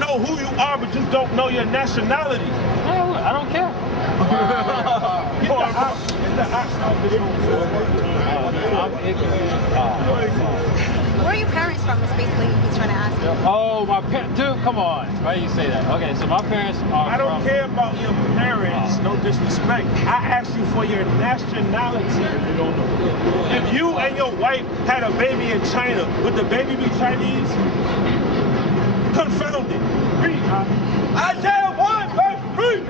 know who you are, but you don't know your nationality. I don't care. I'm ignorant. Where are your parents from? Is basically he's trying to ask you. Oh, my parents. Dude, come on. Why do you say that? Okay, so my parents are I don't care about your parents, no disrespect. I asked you for your nationality. If you and your wife had a baby in China, would the baby be Chinese? Confound it. Read. Isaiah 1 verse 3.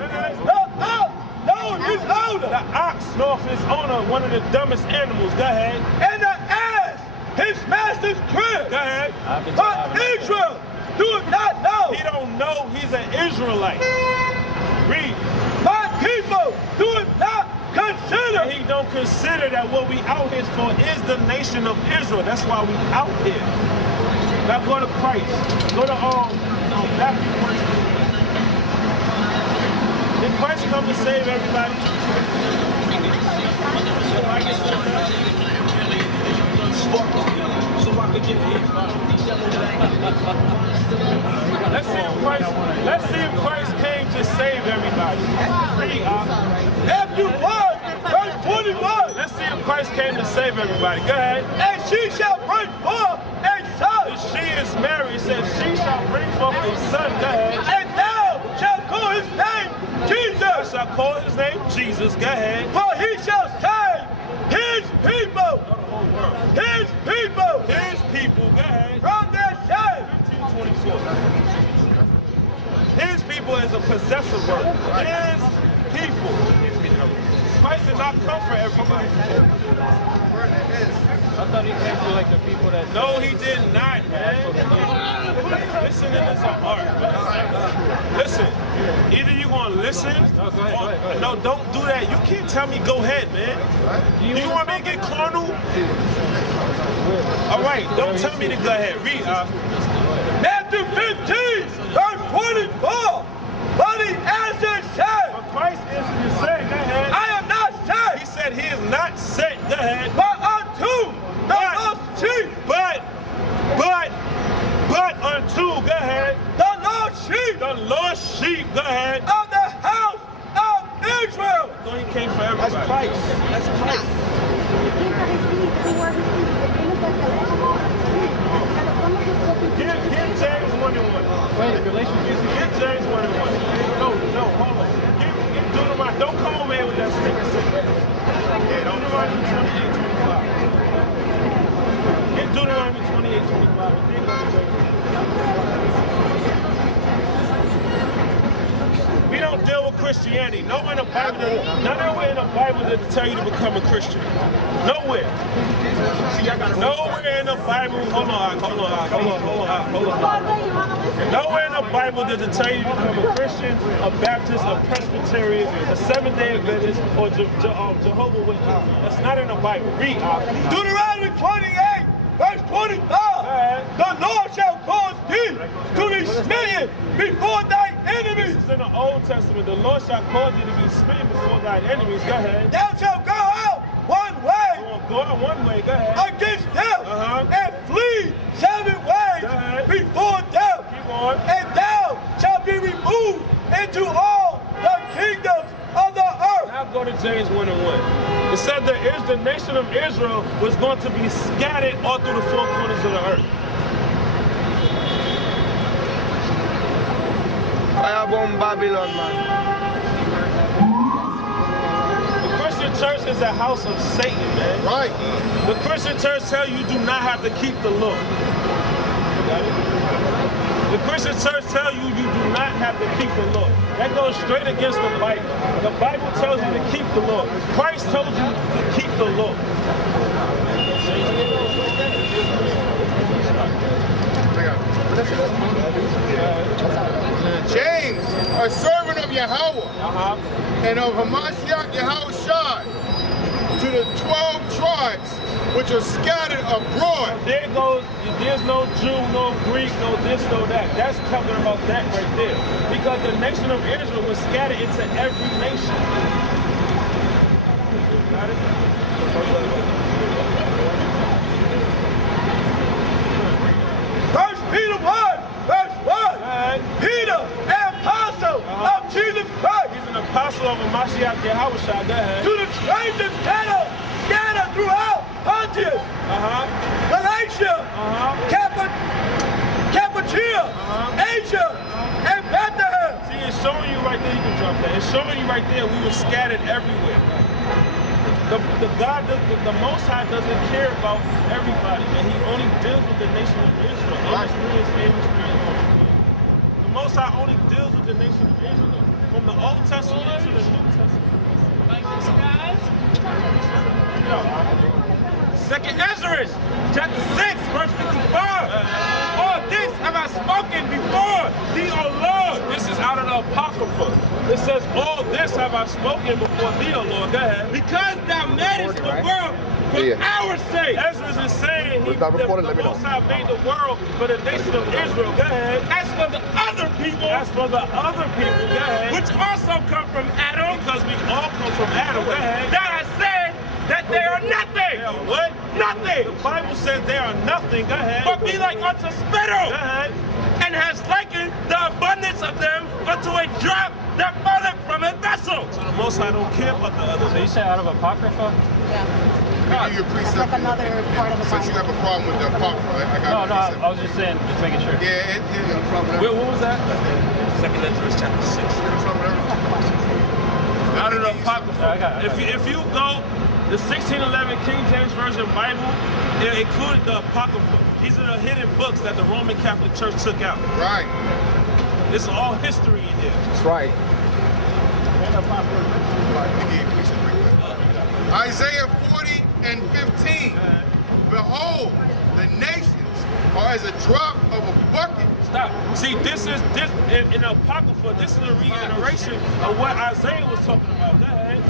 He's older. The ox off his owner, one of the dumbest animals. Go ahead. And the ass, his master's crib. Go ahead. But Israel, do not know. He don't know he's an Israelite. Read. My people do not consider. And he don't consider that what we out here for is the nation of Israel. That's why we out here. Now go to Christ. Go to Matthew 1. Did Christ come to save everybody? Let's see if Christ came to save everybody. Matthew 1, verse 21. Let's see if Christ came to save everybody. Go ahead. And she shall bring forth a son. If she is Mary, it says she shall bring forth a son. Go ahead. And thou shalt call his name Jesus. I shall call his name Jesus. Go ahead. For he shall save his people. His people. His people. Go ahead. From their sin. 15:24. His people is a possessive word. His people. Christ did not come for everybody. I thought he came for like the people that... No, he did not, man. Listening is an art, man. Listen, either you're going to listen or... No, don't do that. You can't tell me go ahead, man. Do you want me to get carnal? All right, don't tell me to go ahead. Read. Matthew 15, verse 24. But he answered, said... But Christ answered and said, go ahead. I am not sent. He said he is not sent. Go ahead. But unto the lost sheep. But unto, go ahead. The lost sheep. The lost sheep, go ahead. Of the house of Israel. No, he came for everybody. That's Christ. That's Christ. Get James 1 and 1. Wait, Galatians. Get James 1 and 1. No, hold on. Get Deuteronomy. Don't come man with that stick and sit. Get Deuteronomy 28:25. Get Deuteronomy 28:25. We don't deal with Christianity. Nowhere in the Bible does it tell you to become a Christian. Nowhere. Nowhere in the Bible. Hold on. Nowhere in the Bible does it tell you to become a Christian, a Baptist, a Presbyterian, a Seventh-day Adventist, or Jehovah's Witness. That's not in the Bible. Read. Deuteronomy 28, verse 25. The Lord shall cause thee to be smitten before thy enemies. This is in the Old Testament. The Lord shall cause thee to be smitten before thy enemies. Go ahead. Thou shalt go out one way. Go out one way. Go ahead. Against them. And flee 7 ways before them. Keep on. And thou shalt be removed into all the kingdoms of the earth. Now go to James 1 and 1. It said that the nation of Israel was going to be scattered all through the 4 corners of the earth. Firebomb Babylon, man. The Christian church is a house of Satan, man. Right. The Christian church tells you do not have to keep the law. The Christian church tells you you do not have to keep the law. That goes straight against the Bible. The Bible tells you to keep the law. Christ told you to keep the law. James, a servant of Yahweh, and of Hamashiach Yahushua, to the 12 tribes which are scattered abroad. There goes, there's no Jew, no Greek, no this, no that. That's talking about that right there. Because the nation of Israel was scattered into every nation. Got it? First Peter 1, verse 1. He vessel of a Mashiach Yahushua. Go ahead. To the strangers scattered throughout Pontus, Galatia, Cappadocia, Asia, and Bethlehem. See, it's showing you right there. You can drop that. It's showing you right there. We were scattered everywhere. The Most High doesn't care about everybody, and He only deals with the nation of Israel. The Most High only deals with the nation of Israel, from the Old Testament to the New Testament. Like this, guys. Second Ezra, chapter 6, verse 55. All this have I spoken before thee, O Lord. This is out of the Apocrypha. It says, all this have I spoken before thee, O Lord. Go ahead. Because thou madest the world for our sake. Ezra is saying the Most High made the world for the nation of Israel. Go ahead. As for the other people, go ahead. which also come from Adam, because we all come from Adam. Go ahead. thou hast said that they are nothing. They are what? Nothing. The Bible says they are nothing. Go ahead. But be like unto spittle. Go ahead. And has likened the abundance of them unto a drop that falleth from a vessel. So the Most High don't care about the others. So you say out of Apocrypha? Yeah. Give you a It's precept. like another part of the Since you Bible. have a problem with the Apocrypha, I got No, a precept. I was just saying, just making sure. Yeah, no problem. What was that? Second Ezra chapter 6. Out of the Apocrypha. I got it. If you go, the 1611 King James Version Bible, it included the Apocrypha. These are the hidden books that the Roman Catholic Church took out. Right. It's all history in here. That's right. Isaiah 40 and 15. Behold, the nations are as a drop of a bucket. Stop. See, this in the Apocrypha, this is a reiteration of what Isaiah was talking about. Go ahead.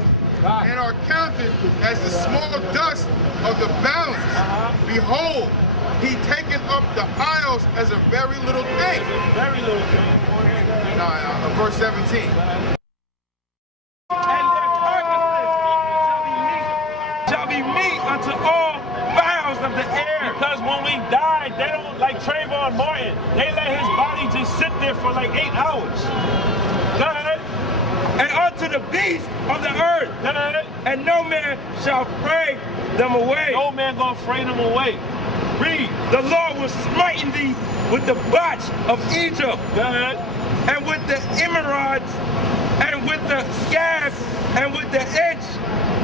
And are counted as the small dust of the balance. Behold, he taketh up the isles as a very little thing. It's a very little thing. Verse 17. And their carcasses shall be meat unto all fowls of the air. Because when we died, they don't, like Trayvon Martin, they let his body just sit there for like 8 hours. Go ahead. And unto the beasts of the earth. Go ahead. And no man shall fray them away. No man gonna fray them away. Read. The Lord will smite thee with the botch of Egypt. Go ahead. And with the emerods, and with the scabs, and with the edge,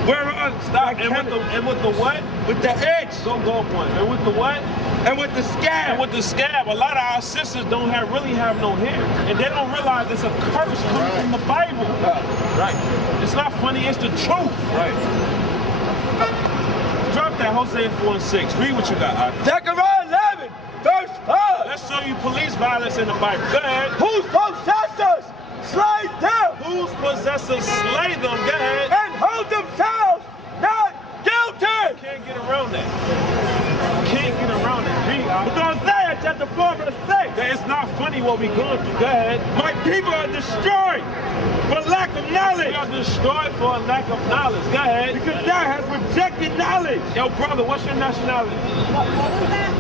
whereon Stop. And with the what? with the edge, Go up one. And with the what? and with the scab. And with the scab. A lot of our sisters don't really have no hair. And they don't realize it's a curse coming from the Bible. Right. It's not funny, it's the truth. Right. Drop that Hosea 4 and 6. Read what you got. Zechariah 11, verse 5. Let's show you police violence in the Bible. Go ahead. Whose possessors slay them Whose possessors slay them? Go ahead. and hold themselves not guilty. Can't get around that. Can't get around that. Read. Because Isaiah chapter 4, verse 6. It's not funny what we going through. Go ahead. My people are destroyed for lack of knowledge. We are destroyed for a lack of knowledge. Go ahead. Because thou hast rejected knowledge. Yo, brother, what's your nationality? What was that?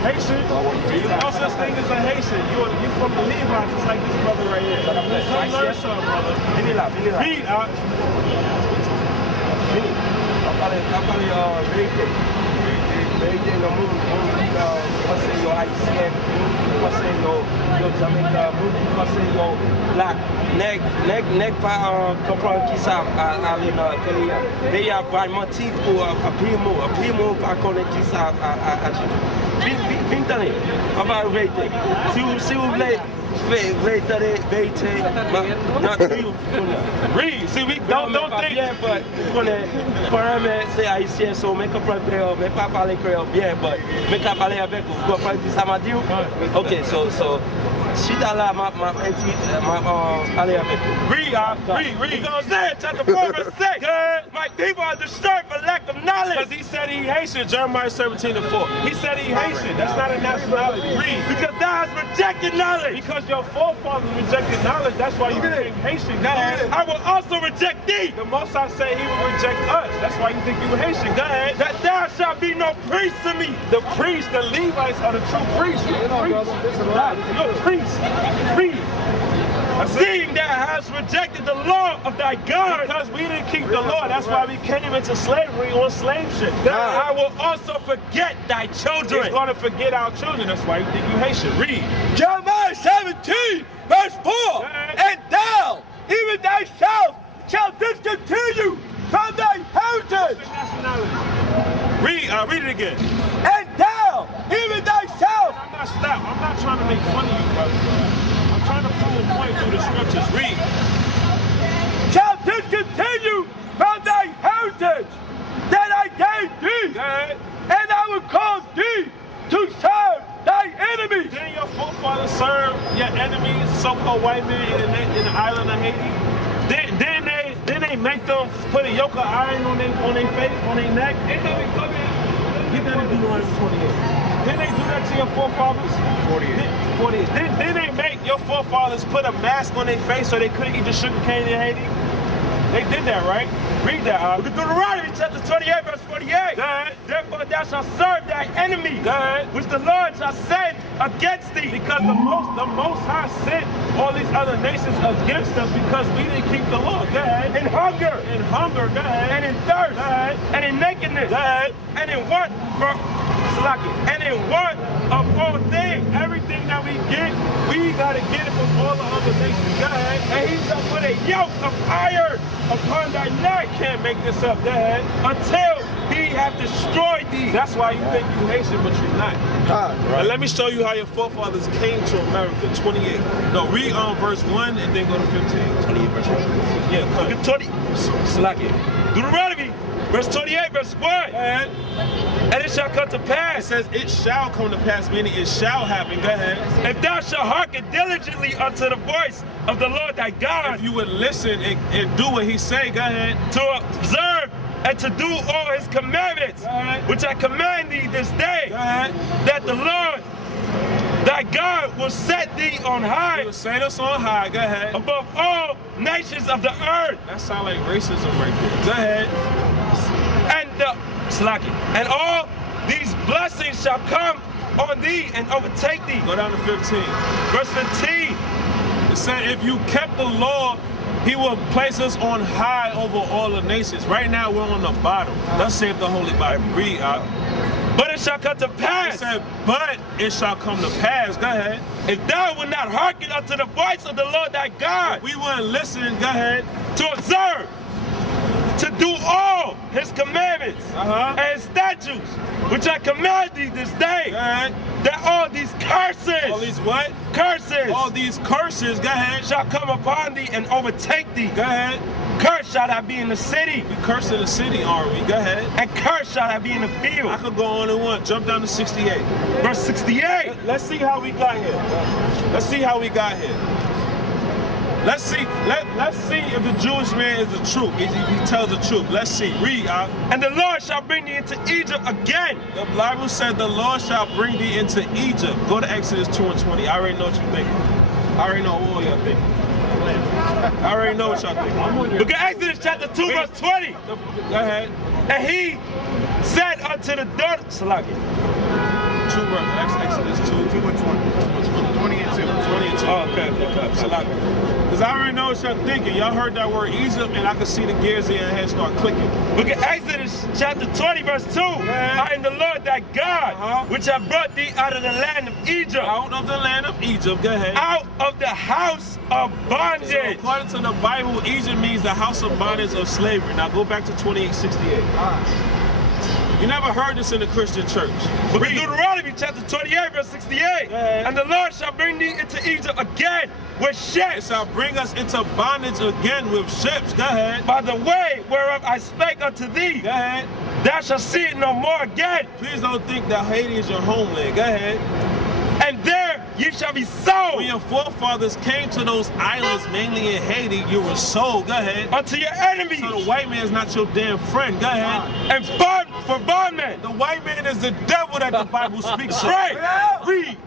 Haitian? No such thing as a Haitian. You from the Levi, just like this brother right here. Come learn something, brother. Read, Vérité, le monde pense yo haïtien, pense yo Jamaica, pense yo black. Nèg pas comprendre qui ça aller dans pays. Pays a pas menti pour appuyer mot pas connaître qui ça Vin tenez, on va vérité. Si vous voulez vérité, not you. Read. See, we don't think. Bien, but connaît c'est haïtien, so mais comprendre créole, mais pas parler créole bien, but mais qu'à parler avec vous comprenez ça m'a dit? Okay, so si dans là ma parler avec vous. Read. Because Isaiah chapter 4, verse 6. My people are destroyed for lack of knowledge. Because he said he Haitian, Jeremiah 17 and 4. He said he Haitian. That's not a nationality. Read. Because thou hast rejected knowledge. Because your forefathers rejected knowledge, that's why you became Haitian. Go ahead. I will also reject thee. The Most High said he would reject us. That's why you think you were Haitian. Go ahead. That thou shalt be no priest to me. The priests, the Levites are the true priests. You're a priest. Read. Seeing thou hast rejected the law of thy God. Because we didn't keep the law. That's why we came into slavery on slave ship. I will also forget thy children. He's going to forget our children. That's why you think you Haitian. Read. Jeremiah 17, verse 4. And thou, even thyself, shall discontinue from thy heritage. Read it again. And thou, even thyself, I'm not trying to make fun of you, brother. I'm trying to prove a point through the scriptures. Read. shall discontinue from thy heritage that I gave thee. And I will cause thee to serve thy enemies. Didn't your forefathers serve your enemies, so-called white men in the island of Haiti? Didn't they make them put a yoke of iron on their face, on their neck? Ain't that they come in? Get that in Deuteronomy 28. Didn't they do that to your forefathers? 48. Didn't they make your forefathers put a mask on their face so they couldn't eat the sugar cane in Haiti? They did that, right? Read that out. Deuteronomy chapter 28, verse 48. Therefore thou shalt serve thy enemy, which the Lord shall send against thee. Because the Most High sent all these other nations against us because we didn't keep the law. Go ahead. In hunger, Go ahead. and in thirst, and in nakedness, and in want and in want of all things. Everything that we get, we gotta get it from all the other nations. Go ahead. And he shall put a yoke of iron upon thy neck. Can't make this up. Go ahead. Until he have destroyed thee. That's why you think you Haitian, but you're not. And let me show you how your forefathers came to America. 28. No, read on verse 1 and then go to 15. 28 verse 1. Yeah, come. Look at 20. Deuteronomy, verse 28, verse 1. And it shall come to It pass, says it shall come to pass, meaning it shall happen. Go ahead. if thou shalt hearken diligently unto the voice of the Lord thy God, If you would listen and do what he say, go ahead. to observe and to do all his commandments, which I command thee this day, that the Lord thy God will set thee on high You set us on high. Go ahead. above all nations of the earth, That sounds like racism right there. Go ahead. and all these blessings shall come on thee and overtake thee. Go down to 15. Verse 15. It said if you kept the law, he will place us on high over all the nations. Right now we're on the bottom. Thus saith the Holy Bible. Read out. But it shall come to It pass, said, but it shall come to pass. Go ahead. if thou wilt not hearken unto the voice of the Lord thy God, We wouldn't listen. Go ahead. to observe, to do all his commandments and his statutes, which I command thee this day, Go ahead. that all these curses, All these what? curses All these curses. Go ahead. shall come upon thee and overtake thee. Go ahead. Cursed shall thou be in the city, We cursing the city, aren't we? Go ahead. and cursed shall thou be in the I field. could go on and on. Jump down to 68. Verse 68. Let's see how we got here. Let's see how we got here. Let's see. Let's see if the Jewish man is the truth. If he tells the truth. Let's see. Read out. And the Lord shall bring thee into Egypt again. The Bible said the Lord shall bring thee into Egypt. Go to Exodus 2 and 20. I already know what you're thinking. I already know all y'all thinking. I already know what y'all thinking. Look at Exodus chapter 2, verse 20. Go ahead. And he said unto the daughter, Salaki. 2 verse. Exodus 2 and 20. 20 and 2. 20 and 2. Oh, okay. Because I already know what y'all thinking. Y'all heard that word Egypt, and I could see the gears in your head start clicking. Look at Exodus chapter 20, verse 2. I am the Lord thy God, which have brought thee out of the land of Egypt, Out of the land of Egypt. Go ahead. out of the house of So bondage. according to the Bible, Egypt means the house of bondage of slavery. Now go back to 2868. You never heard this in the Christian church. Look at Deuteronomy chapter 28, verse 68. And the Lord shall bring thee into Egypt again with It ships, shall bring us into bondage again with ships. Go ahead. by the way whereof I spake unto thee. Go ahead. Thou shalt see it no more again. Please don't think that Haiti is your homeland. Go ahead. And there ye shall be sold When your forefathers came to those islands, mainly in Haiti, you were sold. Go ahead. unto your enemies, So the white man is not your damn friend. Go ahead. and bond for bondmen. The white man is the devil that the Bible speaks of. Right. Read.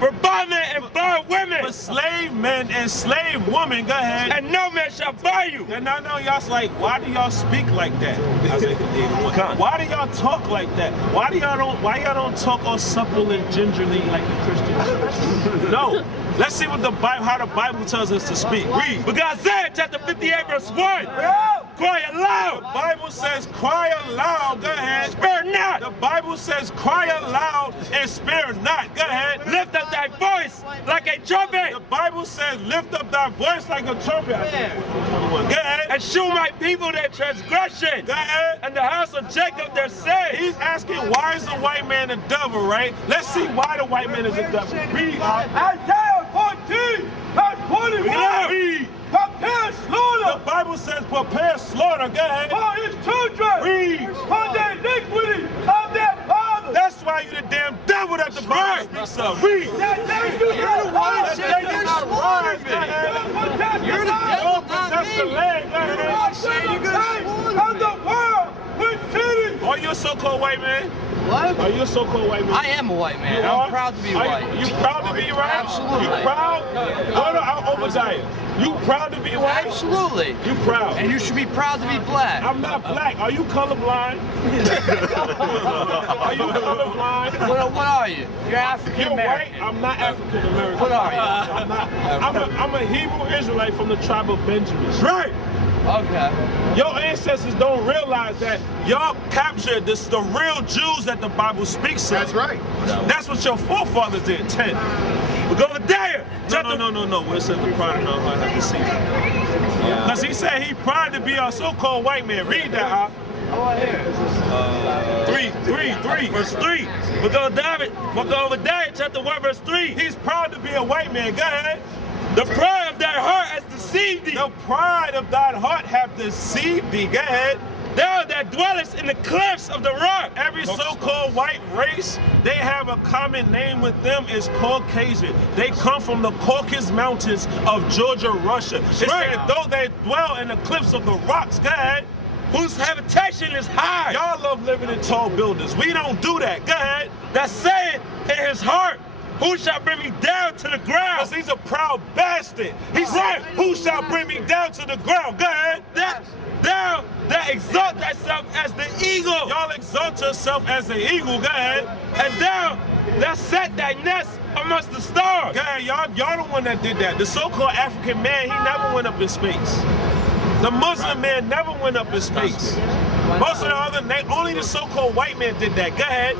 For bondmen and bond women. For slave men and slave women, go ahead. And no man shall buy you. And I know y'all's like, why do y'all speak like that? Isaiah 58:1. Why do y'all talk like that? Why y'all don't talk all supple and gingerly like the Christians? No. Let's see what how the Bible tells us to speak. Read. But God said, chapter 58, verse 1, cry aloud. The Bible says, cry aloud. Go ahead. Spare not. The Bible says, cry aloud and spare not. Go ahead. Lift up thy voice like a trumpet. The Bible says, lift up thy voice like a trumpet. Go ahead. And shew my people their transgression. Go ahead. And the house of Jacob their sin. He's asking, why is the white man a devil, right? Let's see why the white man is a devil. Read. Isaiah 14, verse 21. Read. Prepare slaughter The Bible says, prepare slaughter. Go ahead. for his children. Read. For the iniquity of their fathers. That's why you the damn devil that the Bible speaks of. Read. That they do not rise. That they do not rise. Go ahead. You're the devil, not That's the me. land. Go ahead. Of the world with cities. Are you a so-called white man? What? Are you a so-called white man? I am a white man. You I'm are? proud to be Are white. You proud to be white? Absolutely. You proud? Go to Obadiah. You proud to be white? Absolutely. You proud? And you should be proud to be black. I'm not black. Are you colorblind? Are you colorblind? What are you? You're African You're white. American. I'm not African American. What are you? I'm a Hebrew Israelite from the tribe of Benjamin. Right. Okay. Your ancestors don't realize that y'all captured the real Jews that the Bible speaks of. That's right. That's what your forefathers did. 10. We go over there. No. Where it says the pride of the heart have deceived. Because he said he proud to be a so-called white man. Read that, huh? Verse 3. We go over there, chapter 1, verse 3. He's proud to be a white man. Go ahead. The pride of thy heart has deceived thee. The pride of thine heart have deceived thee. Go ahead. Thou that dwellest in the cliffs of the rock. Every so-called white race, they have a common name with them is Caucasian. They come from the Caucasus Mountains of Georgia, Russia. It says, though they dwell in the cliffs of the rocks, go ahead, Whose habitation is high. y'all love living in tall buildings. We don't do that. Go ahead. That saith in his heart, who shall bring me down to the ground? Because he's a proud bastard. He said, who shall bring me down to the ground? Go ahead. Thou that exalt thyself as the eagle. Y'all exalt yourself as the eagle. Go ahead. And thou that set thy nest amongst the stars. Go ahead. Y'all the one that did that. The so-called African man, he never went up in space. The Muslim man never went up in space. Most of the other, only the so-called white man did that. Go ahead.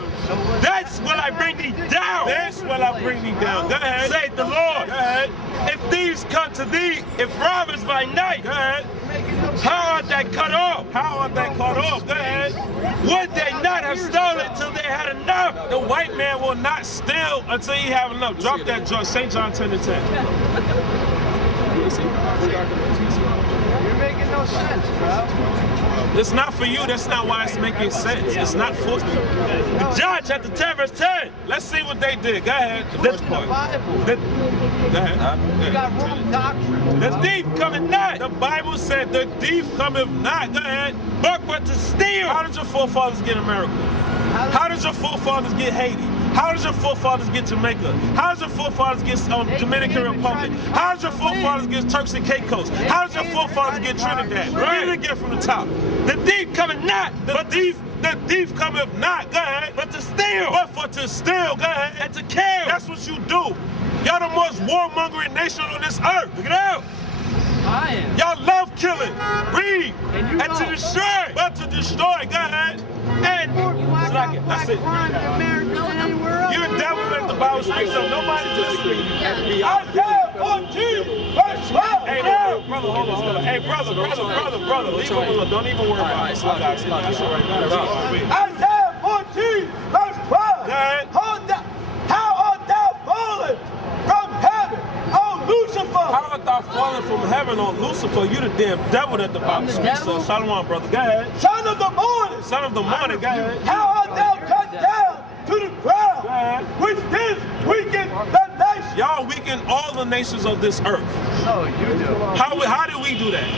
That's when I bring thee down. That's when I bring thee down. Go ahead. Saith the Lord. Go ahead. If thieves come to thee, if robbers by night, Go ahead. how art thou cut off? How are they caught off? Go ahead. Would they not have stolen till they had enough? The white man will not steal until he have enough. Drop that John, St. John 10:10. You're making no sense, bro. It's not for you. That's not why it's making sense. It's not for you. John chapter 10, verse 10. Let's see what they did. Go ahead. The first part. Bible. Go ahead. You got wrong doctrine. The thief cometh not, The Bible said the thief cometh not. Go ahead. but to steal. How did your forefathers get America? How did your forefathers get Haiti? How did your forefathers get Jamaica? How did your forefathers get Dominican Republic? How did your forefathers get Turks and Caicos? How did your forefathers get Trinidad? Where did it get from the top? The thief cometh not, The thief cometh not. Go ahead. but to steal But for to steal. Go ahead. and to kill. That's what you do. Y'all the most warmongering nation on this earth. Look it out. I am. Y'all love killing. Read. And And to destroy. But to destroy. Go ahead. And Why got black That's it. crime in America than anywhere else? You're a devil that the Bible speaks of. Nobody's listening. Isaiah 14, verse 12. Hey, brother, hold on. Hey, brother. Leave him alone. Don't even worry about it. I got it. That's all right. Isaiah 14, verse 12. Go ahead. How art thou fallen from heaven, O Lucifer? How art thou falling from heaven on Lucifer? You the damn devil that the Bible speaks of. Shalom, brother. Go ahead. Son of the morning. Son of the morning. Go ahead. How art thou cut down to the ground, Go ahead. which did weaken the nation? Y'all weaken all the nations of this earth. So you do. How did we do that?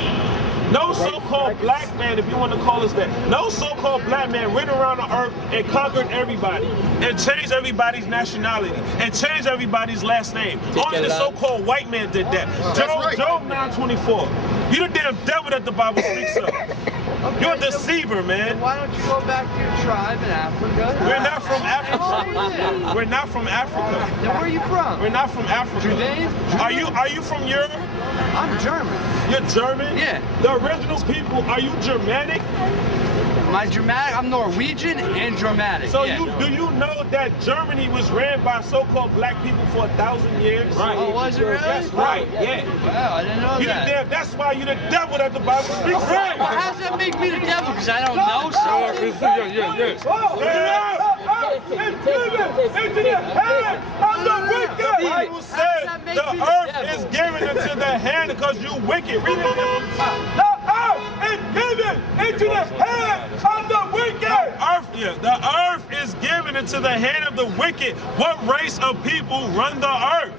No so-called black man, if you want to call us that, no so-called black man went around the earth and conquered everybody and changed everybody's nationality and changed everybody's last name. Only the so-called white man did that. That's right. Job 9:24. You the damn devil that the Bible speaks of. Okay, You're a deceiver, man. Why don't you go back to your tribe in Africa? We're not from Africa. We're not from Africa. Then where are you from? We're not from Africa. Judean? Are you from Europe? I'm German. You're German? Yeah. The original people, are you Germanic? My Germanic, I'm Norwegian and Germanic. So yeah. do you know that Germany was ran by so-called black people for 1,000 years? Right. Oh, was it really? That's right, yeah. Wow, I didn't know You the that. devil. That's why you the devil that the Bible speaks. Right. Well, how does that make me the devil? Because I don't know something? Into the hand of the wicked. The Bible says the earth is given into the hand because you wicked. Read it. The earth is given into the hand of the wicked. The earth is given into the hand of the wicked. What race of people run the earth?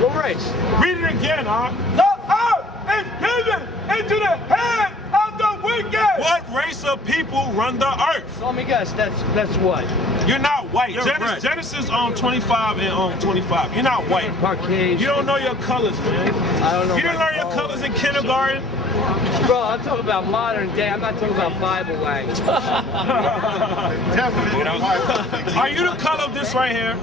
What race? Read it again, huh? The earth is given into the hand of the wicked. What race of people run the earth? Let me guess, that's what? You're not white. Genesis on 25 and on 25. You're not white. Caucasian. You don't know your colors, man. I don't know. You didn't learn your colors in kindergarten? Bro, I'm talking about modern day. I'm not talking about Bible language. Definitely not white. Are you the color of this right here?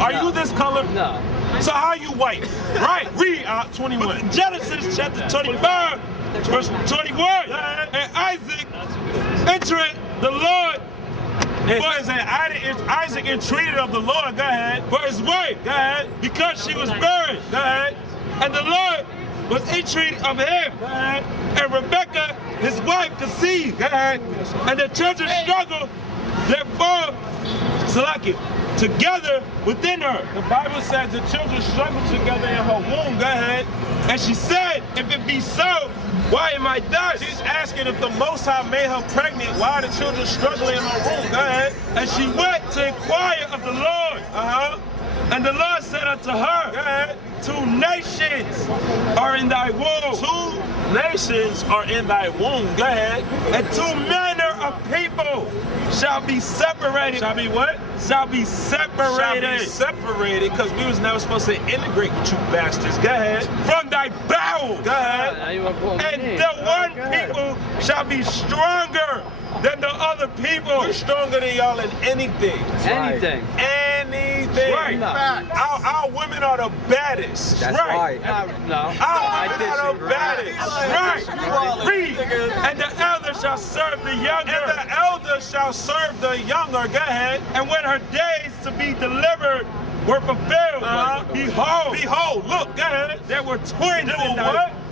Are you this color? No. So how are you white? Right, read 21. Genesis chapter 25, verse 21. And Isaac entered the Lord. Isaac entreated of the Lord, go ahead, for his wife, go ahead, because she was barren, go ahead. And the Lord was entreated of him, go ahead. And Rebekah, his wife, conceived, go ahead. And the children struggled, therefore, together within her. The Bible says the children struggled together in her womb, go ahead. And she said, if it be so, why am I thus? She's asking if the Most High made her pregnant, why are the children struggling in her womb, go ahead. And she went to inquire of the Lord, And the Lord said unto her, go ahead, 2 nations are in thy womb. 2 nations are in thy womb, go ahead. And 2 manner of people shall be separated. Shall be what? Shall be separated. Shall be separated, because we was never supposed to integrate with you bastards. Go ahead. From thy bowels. Go ahead. And the one people shall be stronger than the other people. We're stronger than y'all in anything. Anything. Anything. Right. Our women are the baddest. That's right. No. Our women are the baddest. Right. Read. And the elder shall serve the younger. And the elder shall serve the younger. Go ahead. And when her days to be delivered were fulfilled, behold, look, go ahead. There were twins.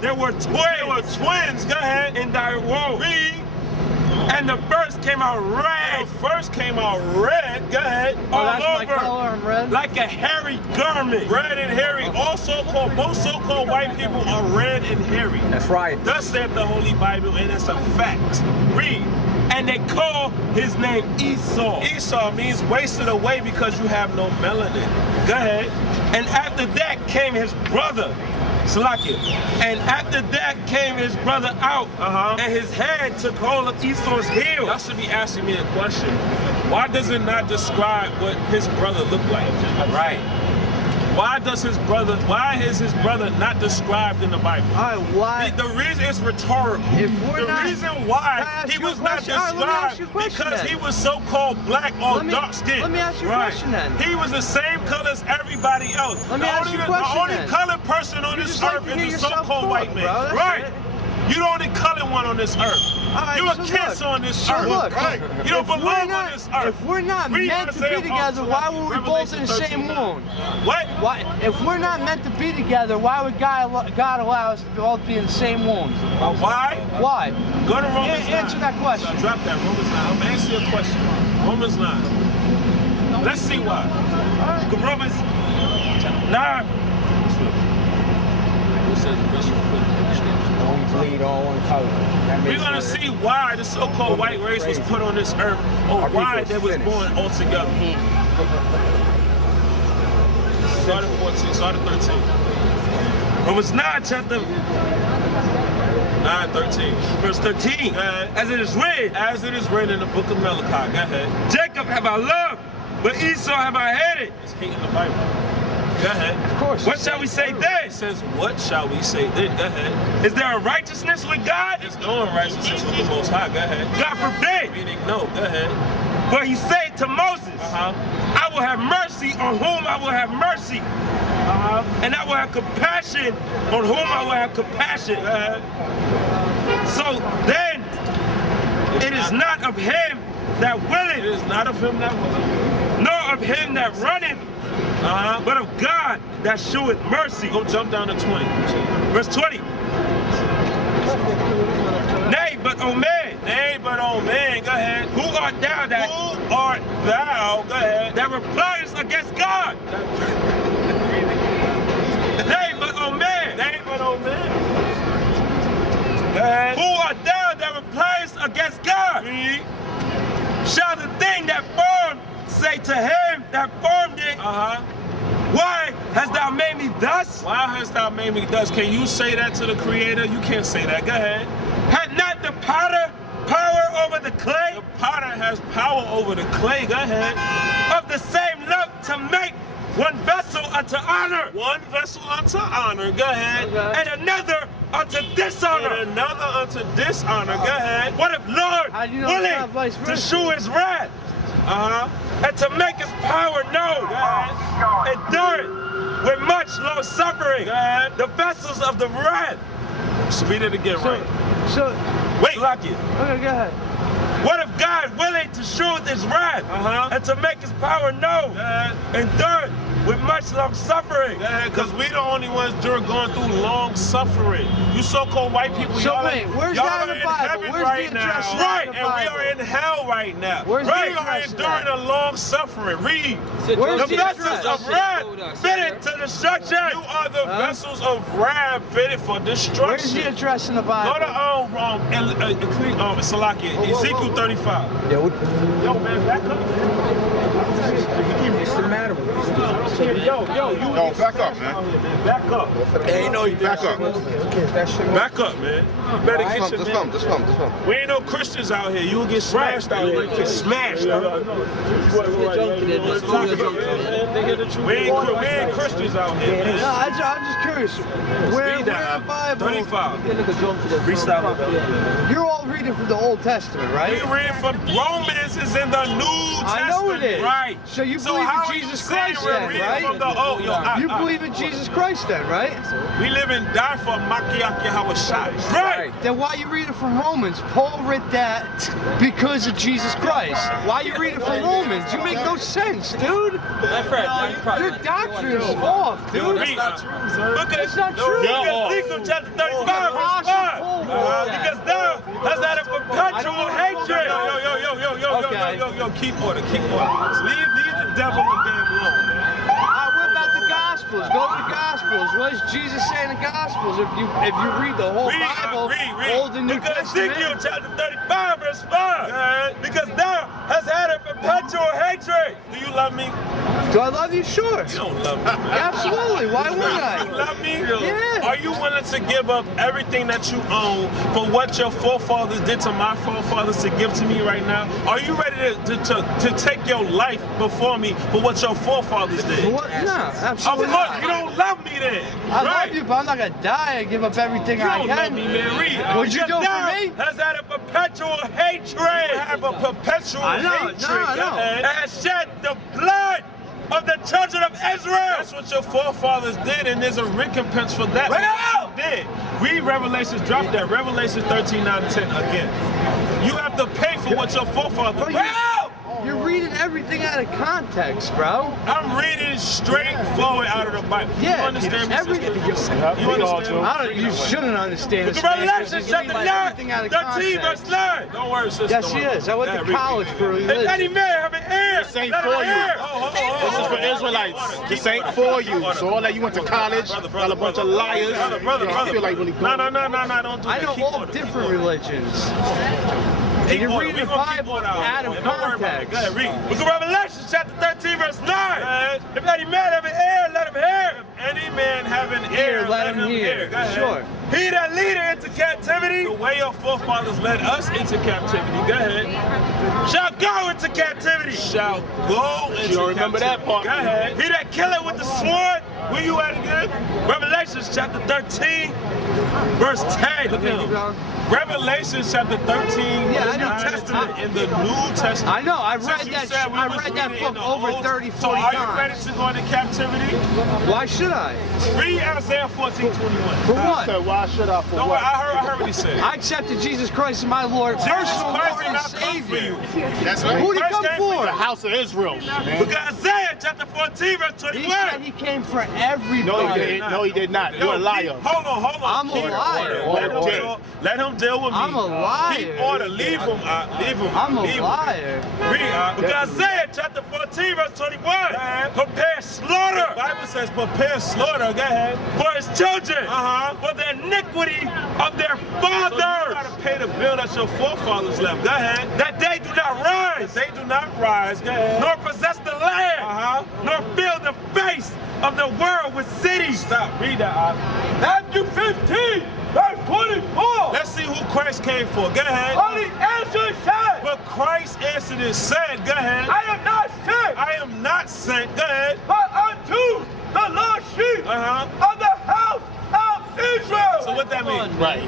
There were twins. Go ahead. In thy womb. Read. And the first came out red. The first came out red. Go ahead. Oh, all that's over. my color, I'm red? Like a hairy garment. Red and hairy. Most so-called white people are red and hairy. That's right. Thus said the Holy Bible, and it's a fact. Read. And they call his name Esau. Esau means wasted away because you have no melanin. Go ahead. And after that came his brother. Salakia. And after that came his brother out, and his hand took hold of Esau's heel. Y'all should be asking me a question. Why does it not describe what his brother looked like? Right. Why is his brother not described in the Bible? All right, why? The reason is rhetorical. If we're the reason why he was not described because he was so-called black or dark skinned. Let me ask you a question then. He was the same color as everybody else. Let me ask you a question The only then. colored person on this earth is the so-called white man. Right. You're the only colored one on this earth. Right, You're a cancer on this earth. Look, right. You don't belong on this earth. If we're not meant to be together, why were we both in the same womb? What? Why? If we're not meant to be together, why would God allow us to both be in the same womb? Why? Why? Go to Romans 9. Answer that question. So drop that, Romans 9. I'm going to answer your question. Romans 9. Let's see why. Romans 9. We're going to see why the so-called white race was put on this earth, or why they was born altogether. Start at 14, start at 13. Romans 9, chapter 9, 13. Verse 13. As it is written in the book of Malachi. Go ahead. Jacob have I loved, but Esau have I hated. It's hating the Bible. Go ahead. Of course. What shall we say It then? says, what shall we say then? Go ahead. Is there a righteousness with God? There's no unrighteousness with the Most High. Go ahead. God forbid. Meaning no. Go ahead. For he said to Moses, I will have mercy on whom I will have mercy. And I will have compassion on whom I will have compassion. So then, it is not of him that It willeth, is not of him that willeth, nor of him that runneth, but of God that sheweth mercy. Go jump down to 20. Verse 20. Nay, but O man, Nay, but oh man, go ahead. who art thou that Who art thou? Go ahead. that repliest against God? Nay, but O man, Nay, but oh man. Go ahead. who art thou that repliest against God? Read. Shall the thing that formed say to him that formed it, why hast thou made me thus? Why hast thou made me thus? Can you say that to the Creator? You can't say that. Go ahead. Had not the potter power over the clay? The potter has power over the clay. Go ahead. Of the same love to make one vessel unto honor, One vessel unto honor. Go ahead. and another unto dishonor. And another unto dishonor. Go ahead. What if Lord How do you know it's not willing vice to versa? shew his wrath and to make his power known, endure with much long suffering Go ahead. the vessels of the wrath? So read it again, right? So, Wait, lock it. okay, go ahead. What if God willing to shew his wrath and to make his power known, Go ahead. endure with much long suffering? Because we the only ones going through long suffering. You so-called white people, So y'all wait, are, where's y'all that are in in the Bible? heaven Where's right the address now. of that Right, in the and we are Bible? in hell right now. Where's the We are address of enduring that? a long suffering. Read. Where's The the vessels address? of wrath fitted to destruction. You are the vessels of wrath fitted for Where's destruction. the address in the Go Bible? to Salakia, Ezekiel 35. Yo, man, back up. What's the matter with you? Yo, back up, man. Back up. Hey, you know you Back up. Back up, man. You better get your man. Just come. We ain't no Christians out here. You will get smashed out here. Get smashed. We ain't Christians out here, man. No, I'm just curious. Where in Read the that. Bible? 35. Freestyle. You're all reading from the Old Testament, We right? read from Romans is in the New Testament. I know it is. Right. So you So believe how in are you Jesus saying Christ we're then, reading right? from the old? You believe in Jesus Christ then, right? We live and die for Makiaki Hawashai. Right. Then why you reading from Romans? Paul read that because of Jesus Christ. Why you reading from Romans? You make no sense, dude. Your doctrine's off, dude. Read. Look at It's not true. Look at Ezekiel chapter 35, verse 5. Because thou hast had a perpetual hatred. Yo, keep order. Leave the devil damn alone, man. What about the Gospels? Go to the Gospels. What does Jesus say in the Gospels? If you read the whole Bible, read. Old and New Look at Testament. Ezekiel chapter 35, verse 5. Because thou hast had a perpetual hatred. Do you love me? Do I love you? Sure. You don't love me, man. Absolutely. Why wouldn't You I? love me? Yeah. Are you willing to give up everything that you own for what your forefathers did to my forefathers to give to me right now? Are you ready to take your life before me for what your forefathers did? What? No, Of absolutely course, not. you don't love me then. I right? love you, but I'm not gonna die and give up everything You I don't love can. me, man. Read. What'd you do for Thou me? hast had a perpetual hatred. You have a perpetual I know, hatred. no, I know. And has shed the blood of the children of Israel. That's what your forefathers did, and there's a recompense for that. Bring it That's out! what you did. Read Revelations, drop that. Revelation 13, 9, and 10 again. You have to pay for what your forefathers But did. Bring it out! You're reading everything out of context, bro. I'm reading straightforward out of the Bible. Yeah, You understand me, everything. sister? You understand? You shouldn't understand Look this. at man, 'cause Revelation you're chapter reading 9, everything out of 13, verse context. 9. Don't worry, sister. Yes, she is. I went to college for If religion. any man have an ear, This ain't let him for you. hear. This is for Israelites. This ain't for you. So all that you went to college, y'all a bunch of liars. Brother. I feel like really No, don't do I that. know Keep all order. different religions. And Keep you're order. reading We the gonna keep Bible order out out here, of man. Don't worry about it. context. Go ahead, read. Look at Revelation chapter 13, verse 9. If any man have an ear, let him hear. Any man have an ear, Let him hear. Go ahead. Sure. He that leadeth into captivity The way your forefathers led us into captivity, go ahead, shall go into captivity. Shall go into You don't remember that part. Go ahead. He that killeth with the sword, where you at again? Revelations chapter 13, verse 10. Revelation chapter 13, Yeah, I verse know. 9 Testament. in the New Testament. I know. I've read Since you that. said we I was read reading that in book the over Old- 30, So 40 are you ready times. to go into captivity? Why should I? Read Isaiah 14:21. For I what? said, why should I? For No, what? I heard what he said. I accepted Jesus Christ as my Lord, Jesus personal Christ Lord did and not come for Savior. you. That's right. Who did he Christ come came for for? The house of Israel. Because Isaiah chapter 14, verse He 21. said he came for everybody. No, he didn't. No, he did not. You're a liar. Hold on. I'm a Keep liar. order. Let him deal with me. I'm a liar. Keep order. Leave him. Leave him. I'm a Leave him. liar. Read. Because Isaiah chapter 14, verse 21. Prepare slaughter The Bible says prepare slaughter. Go ahead. for his children, Uh-huh. for the iniquity of their So you fathers, gotta pay the bill that your forefathers left. Go ahead. that they do not rise, They do not rise. Go ahead. nor possess the land, Uh-huh. nor fill the face of the world with cities. Stop. Read that. Matthew 15, verse 24. Let's see who Christ came for. Go ahead. Only answer said, But Christ answered and said, go ahead. I am not sent, I am not sent. Go ahead. but unto the lost sheep Uh-huh. of the house of Israel. So what that mean? Right.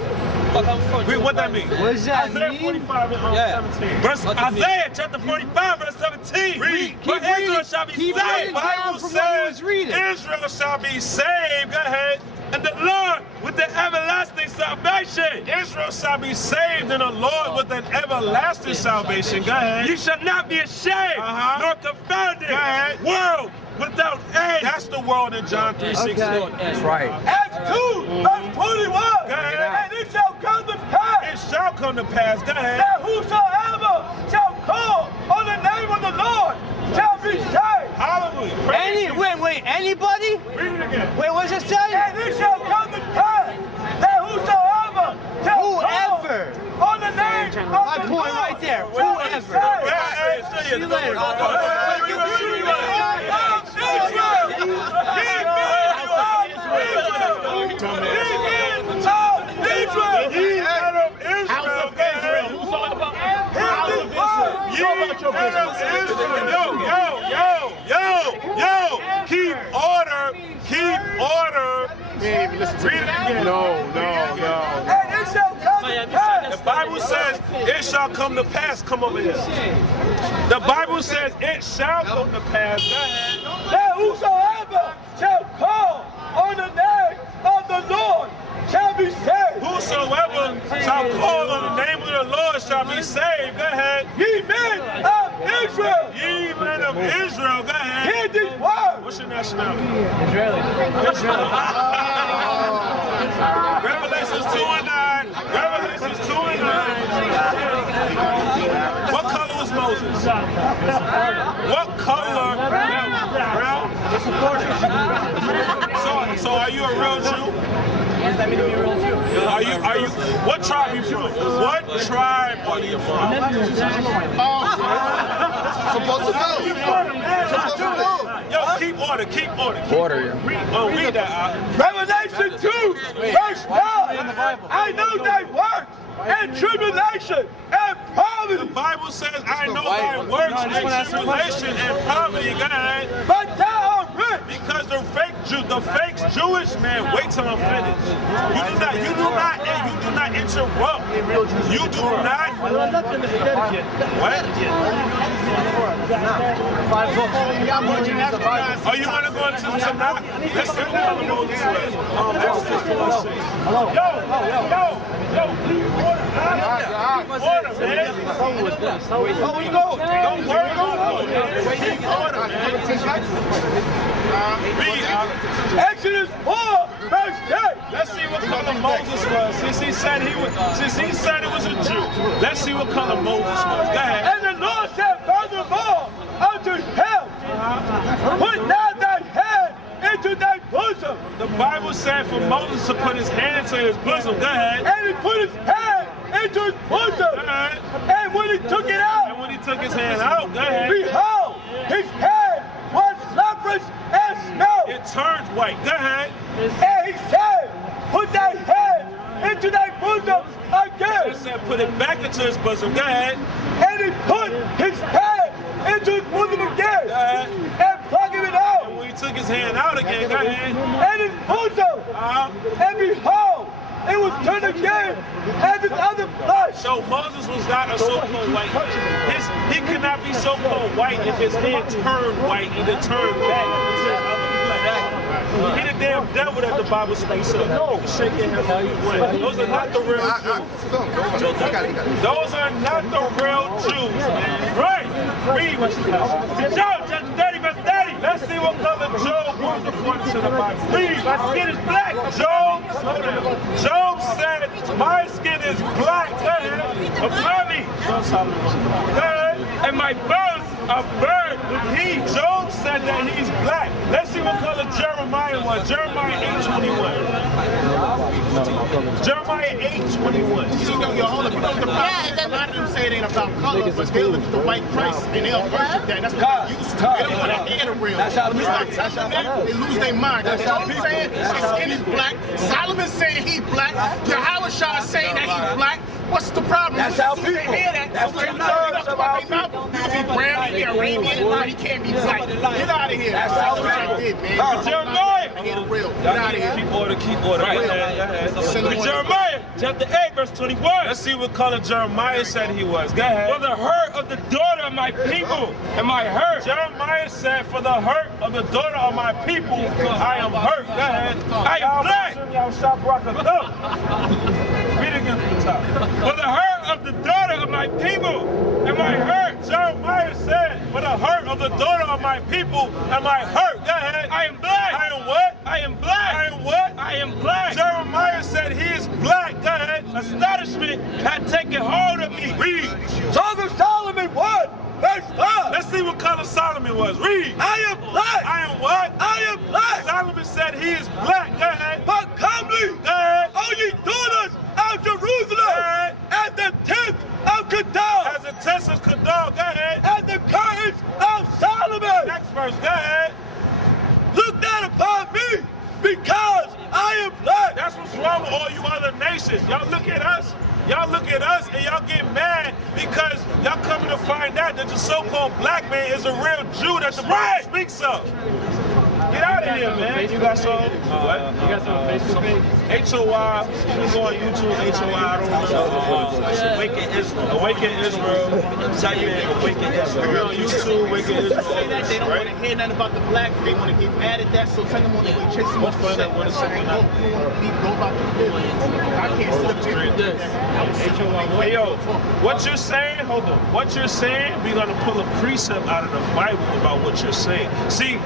Read what that mean? What does that Isaiah mean? 45 and 17. Verse Isaiah chapter 45, verse 17. Read. But Keep Israel reading. shall be Keep saved. reading. down from what you was reading. Israel shall be saved. Go ahead. And the Lord with the everlasting salvation. Israel shall be saved in the Lord with an everlasting salvation. Go ahead. You shall not be ashamed, Uh-huh. nor confounded. Go ahead. World without end. That's the world in John 3:16. Okay. That's right. Acts 2, verse 21. Go ahead. And it shall come to pass It shall come to pass. Go ahead. that whosoever shall call on the name of the Lord shall be saved. Hallelujah. Praise him. Wait, anybody? Read it again. Wait, what does it say? And it shall come to pass that whosoever shall Whoever. call on the name of My the point Lord right there. shall be Whoever. saved. Yeah, See you later. Ye out of Israel. House of Israel. Who's talking about? House of Israel. Ye Go about your out of business. Israel. Yo. Keep order. Keep order. You ain't even listen to Read it again. No. And it shall come to pass. The Bible says it shall come to pass. Come over here. The Bible says it shall come to pass. Go ahead. That whosoever shall call on the name of the Lord shall be saved. Whosoever shall call on the name of the Lord shall be saved. Go ahead. Ye men of Israel, Ye men of Israel. Go ahead. hear these words. What's your nationality? Israeli. Revelations 2:9. Revelations 2:9. What color was Moses? What color? Brown. So are you a real Jew? What does that mean to be a real Jew? Are you? What tribe are you from? What tribe are you from? Supposed to know. Supposed to know. Yo, keep order. Keep order. Order, yeah. Read that. Revelation 2, verse 9. I know thy works and tribulation and The poverty, Bible says, "I know thy works and tribulation and poverty." Go ahead. but thou art rich. Because the fake Jewish man, wait till I'm finished. You do not interrupt. You do not. What? Are you gonna go into Tanakh? Let's see what color Moses was. Exodus 4:6. Yo, keep order. Order, man. Oh, you go. Don't worry, keep order, man. Read. Exodus 4, verse 10. Let's see what color Moses was. Since he said it was a Jew. Let's see what color Moses was. Go ahead. And the Lord said furthermore unto him, put not thy hand into thy bosom. The Bible said for Moses to put his hand into his bosom. Go ahead. And he put his hand into his bosom. Go ahead. And when he took it And out, when he took his hand out, go ahead. behold, his hand was leprous and smelled. It turned white. Go ahead. And he said, put thy hand into thy bosom It again. said put it back into his bosom. Go ahead. and he put his hand into his bosom again and plucked it out. And when he took his hand out again, go ahead. And his bosom, and behold, it was turned again as his other flesh. So Moses was not a so-called white man. He could not be so-called white if his hand turned white and then turned back into his other flesh. He the damn devil that the Bible speaks of. No, shake your head how you win. Those are not the real Jews. Those are not the real Jews, man. Right. Read what you got. Job chapter 30, verse 30. Let's see what color Job was according to the Bible. Read. My skin is black. Job, slow down. Job said, my skin is black. Upon me. And my bones are burned with heat. Job said that he's black. Let's see what color Jeremiah was. Jeremiah 8:21. Jeremiah 8:21. Hold up. The problem is a lot of them say it ain't about color, but they look at the white Christ and they'll worship that. That's what they used to. They don't want to hear the real. That's how we start telling them, they lose their mind. That's how I'm saying his skin is black. Solomon's saying he's black. Yahweh Shah is saying that he's black. What's the problem? That's how people hear that. That's what I'm talking about. You can be brown, you can be Arabian, no, he can't be black. Get out of here. That's how I did, man. Jeremiah. Get it real. Get out of here. Keep order. Right. Jeremiah chapter 8, verse 21. Let's see what color Jeremiah said he was. Go ahead. For the hurt of the daughter of my people am I hurt. Jeremiah said, for the hurt of the daughter of my people, I am hurt. Go ahead. I am black. Read again from the top. For the hurt of the daughter of my people am I hurt. Jeremiah said, for the hurt of the daughter of my people am I hurt. Go ahead. I am black. I am what? I am black. I am what? I am black. Jeremiah said he is black. Go ahead. Astonishment had taken hold of me. Read. Song of Solomon 1, verse 5. Let's see what color Solomon was. Read. I am black. I am what? I am black. Solomon said he is black. Go ahead. But comely, Go ahead. O ye daughters of Jerusalem, as the tent of Kedar, As a test of Kedar. Go ahead. as the curtains of Solomon. Next verse. Go ahead. Look not upon me, because I am black. That's what's wrong with all you other nations. Y'all look at us. Y'all look at us and y'all get mad because y'all coming to find out that the so-called black man is a real Jew that the Bible speaks of. Get out of here, man. You got some? What? You got some Facebook page? HOI. You can go on YouTube. HOI. I don't know. Awaken Israel. Awaken Israel. Type in Awaken Israel. We're on YouTube. Awaken Israel. Say that they don't want to hear nothing about the black. They want to get mad at that. So tell them on their way, chase them off the set. Go about the business. I can't sit up here. Hey, yo, what you're saying, hold on. What you're saying, we're going to pull a precept out of the Bible about what you're saying. See,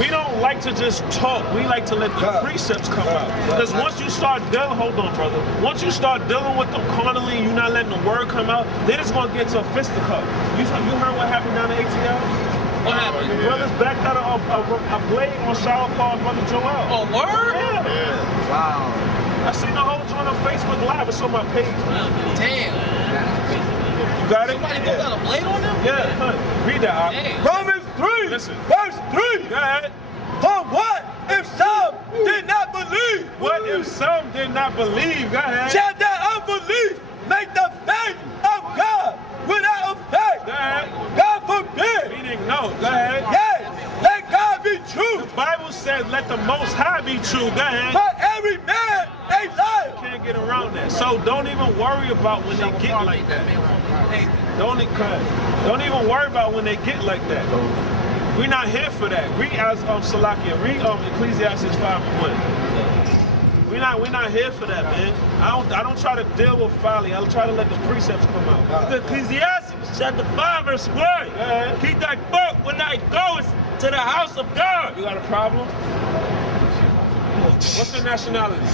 we don't like to just talk. We like to let the precepts come out. Because once you start dealing, hold on, brother. Once you start dealing with them carnally and you're not letting the word come out, then it's going to get to a fisticuff. You heard what happened down at ATL? What happened? The brothers backed out a blade on Shower Paul's brother Joel. Oh, word? Yeah. Wow. I seen the whole joint on Facebook Live. It's on my page. Damn. You got it? Somebody got a blade on them? Yeah, huh. Read that. Damn. Romans 3, Listen. verse 3. Go ahead. For what if some did not believe? What if some did not believe? Go ahead. Shall that unbelief make the faith of God without effect? Go ahead. God forbid. Meaning no. Go ahead. Yes, let God be true, The Bible says let the Most High be true. Go ahead. but every man a liar. Can't get around that. So don't even worry about when they get like that. Don't even worry about when they get like that. We're not here for that. Read Salakia. Read Ecclesiastes 5:1. We're not here for that, man. I don't try to deal with folly. I try to let the precepts come out. Ecclesiastes chapter 5 verse 1. Keep thy book when thou goest to the house of God. You got a problem? What's your nationality?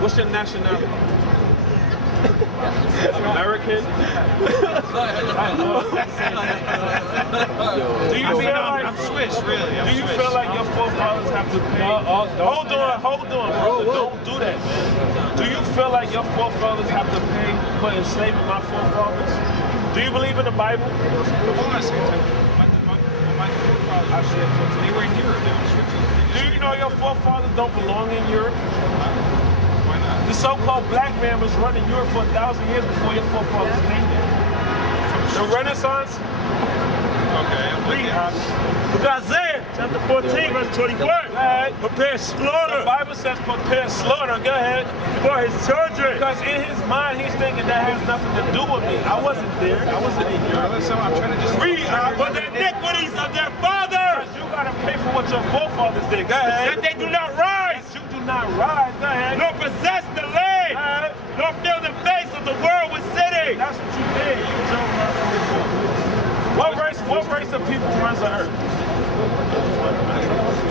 What's your nationality? American? Do you feel like I'm Swiss, really. Do you feel like your forefathers have to pay? Hold on, brother. Don't do that, man. Do you feel like your forefathers have to pay for enslaving my forefathers? Do you believe in the Bible? My forefathers, they were in Europe. They were in Switzerland. Do you know your forefathers don't belong in Europe? Why not? The so-called black man was running Europe for 1,000 years before your forefathers came there. From The Renaissance. Okay. Look at Isaiah chapter 14, verse 21. Prepare slaughter. The Bible says prepare slaughter. Go ahead. For his children. Because in his mind, he's thinking that has nothing to do with me. I wasn't there. I wasn't in Europe. I'm trying to just Read for the iniquities of their fathers. You got to pay for what your forefathers did. Go ahead. that they do not rise, That you do not rise. Go ahead. nor possess the land, nor fill the face of the world with cities. That's what you did. You drove around from before. What race of people runs the earth?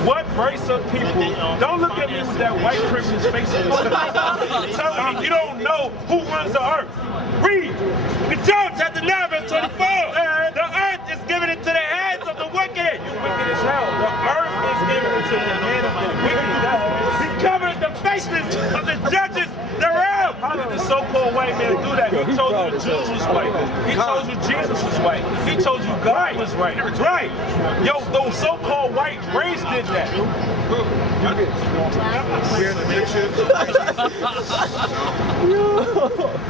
What race of people? Don't look at me with that white privilege face. Tell me you don't know who runs the earth. Read. Job chapter 9, verse 24. The earth is given into the hands of the wicked. You wicked as hell. The earth is given into the hand of the wicked. He covered the faces of the judges thereof. How did the so-called white man do that? He told you the Jews was white. He told you Jesus was white. He told you God was right. Right. Yo, those so-called white race did that.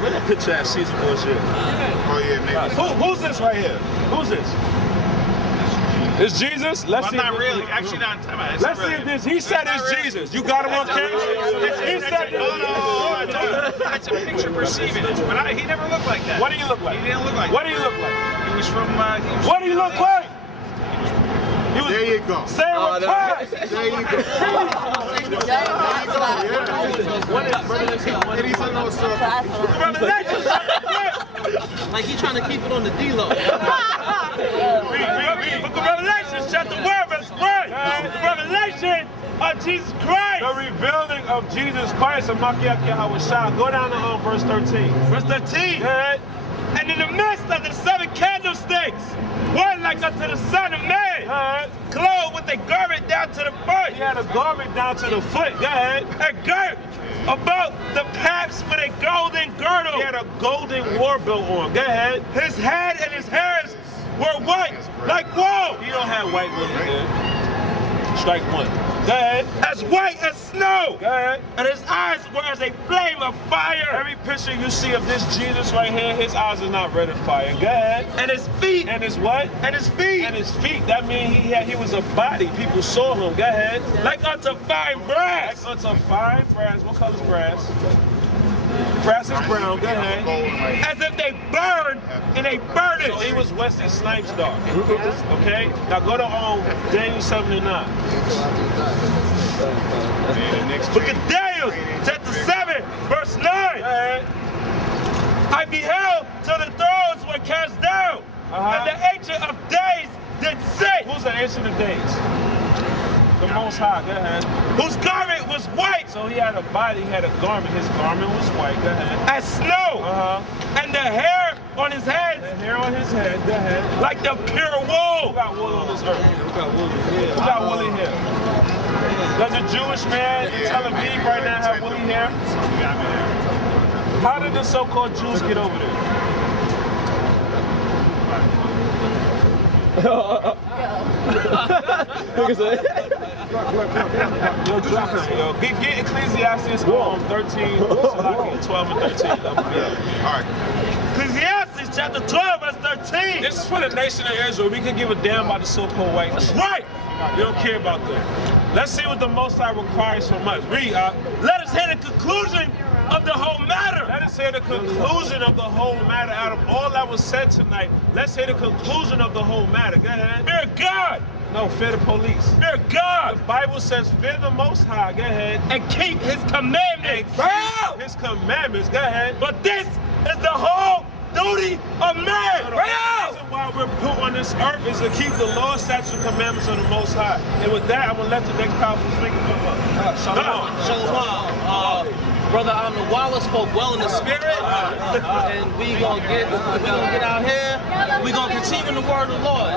Look at picture ass season bullshit. Oh yeah, maybe. Who's this right here? Who's this? It's Jesus? Let's see. Not really. Actually, not. Let's see if this. He said it's Jesus. You got him on camera? He said That's a picture perceiving it. But he never looked like that. What do you look like? He didn't look like What do you look like? He was from. What do you look like? There you go. Say it with pride. There you go. And he's in those Revelation. Like he trying to keep it on the D-Lo. Read. Book of Revelation, chapter 1, verse 1. Revelation of Jesus Christ. The revealing of Jesus Christ of Makiak Yahweh. Go down to verse 13. Verse 13. Yeah. And in the midst of the 7 candlesticks, one like unto the Son of Man, clothed with a garment down to the foot. He had a garment down to the foot. Go ahead. A girt about the paps with a golden girdle. He had a golden war belt on. Go ahead. His head and his hairs were white like wool. He don't have white women there. Strike one. Go ahead. As white as snow. Go ahead. And his eyes were as a flame of fire. Every picture you see of this Jesus right here, his eyes are not red as fire. Go ahead. And his feet. And his what? And his feet. And his feet. That means he was a body. People saw him. Go ahead. Like unto fine brass. Like unto fine brass. What color is brass? Brass is brown. Go ahead. As if they burned in a furnace. So he was Wesley Snipes dog. Okay? Now go to Daniel 7 and 9. Book of Daniel, chapter 7, verse 9. I beheld till the thrones were cast down, and the Ancient of Days did sit. Who's the Ancient of Days? The Most High. Go ahead. Whose garment was white. So he had a body, he had a garment. His garment was white. Go ahead. As snow. And the hair on his head. The hair on his head. Go ahead. Like the pure wool. Who got wool on this earth? Who got woolly hair? Who got woolly hair? Does a Jewish man in Tel Aviv right now have woolly hair? How did the so-called Jews get over there? Yo, get Ecclesiastes 13, 12 and 13. All right. Ecclesiastes chapter 12, verse 13. This is for the nation of Israel. We can give a damn about the so-called white. That's right. We don't care about that. Let's see what the Most High requires from us. Read, let us hear the conclusion of the whole matter. Let us hear the conclusion of the whole matter. Out of all that was said tonight, let's hear the conclusion of the whole matter. Go ahead. Fear God. No, fear the police. Fear God. The Bible says fear the Most High. Go ahead. And keep his commandments. His commandments. Go ahead. But this is the whole duty of man. So the reason why we're put on this earth is to keep the law, statutes, and commandments of the Most High. And with that, I'm going to let the next powerful speaker come up. Shalom. Shalom. Brother Amnawala spoke well in the spirit, and we gonna get out here. We gonna continue in the word of the Lord.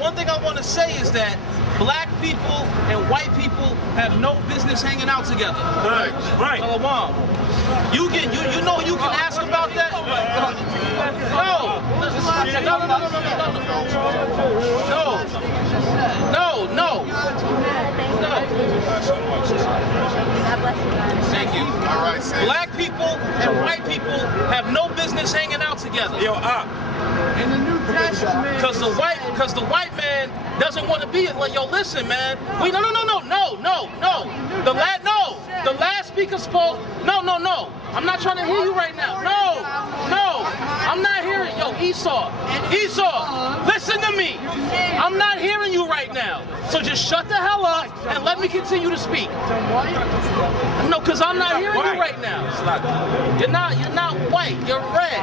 One thing I want to say is that black people and white people have no business hanging out together. Right. Shalom. You know you can ask about that. No. Thank you. All right, Black people and white people have no business hanging out together. Yo, In the New Testament. Because the white man doesn't want to be like, yo, listen, man. The last speaker spoke. No. I'm not trying to hear you right now. No. I'm not hearing. Yo, Esau, listen to me. I'm not hearing you right now. So just shut the hell up and let me continue to speak. No, because I'm not hearing you right now. You're not white. You're red.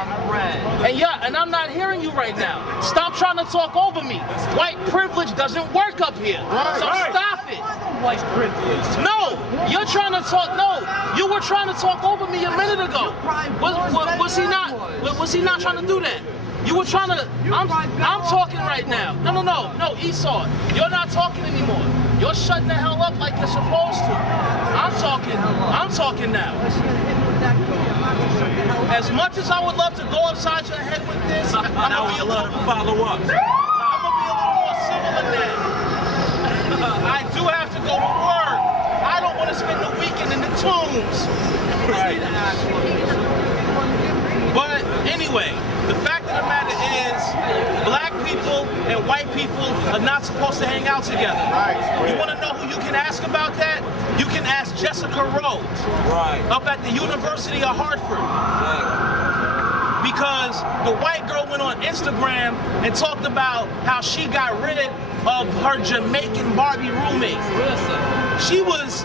And I'm not hearing you right now. Stop trying to talk over me. White privilege doesn't work up here. So stop it. White privilege. No, you're trying to talk. No, you were trying to talk over me a minute ago. Was he not? Was he not trying to do that? You were trying to. I'm talking right now. No, Esau. You're not talking anymore. You're shutting the hell up like you're supposed to. I'm talking now. As much as I would love to go upside your head with this, I'm gonna be a little follow up. I'm gonna be a little more civil than that. I do have to go to work. I don't want to spend the weekend in the tombs. Right. But anyway, the fact of the matter is, black people and white people are not supposed to hang out together. Right. You want to know who you can ask about that? You can ask Jessica Rowe. Right. Up at the University of Hartford. Right. Because the white girl went on Instagram and talked about how she got rid of her Jamaican Barbie roommate. She was,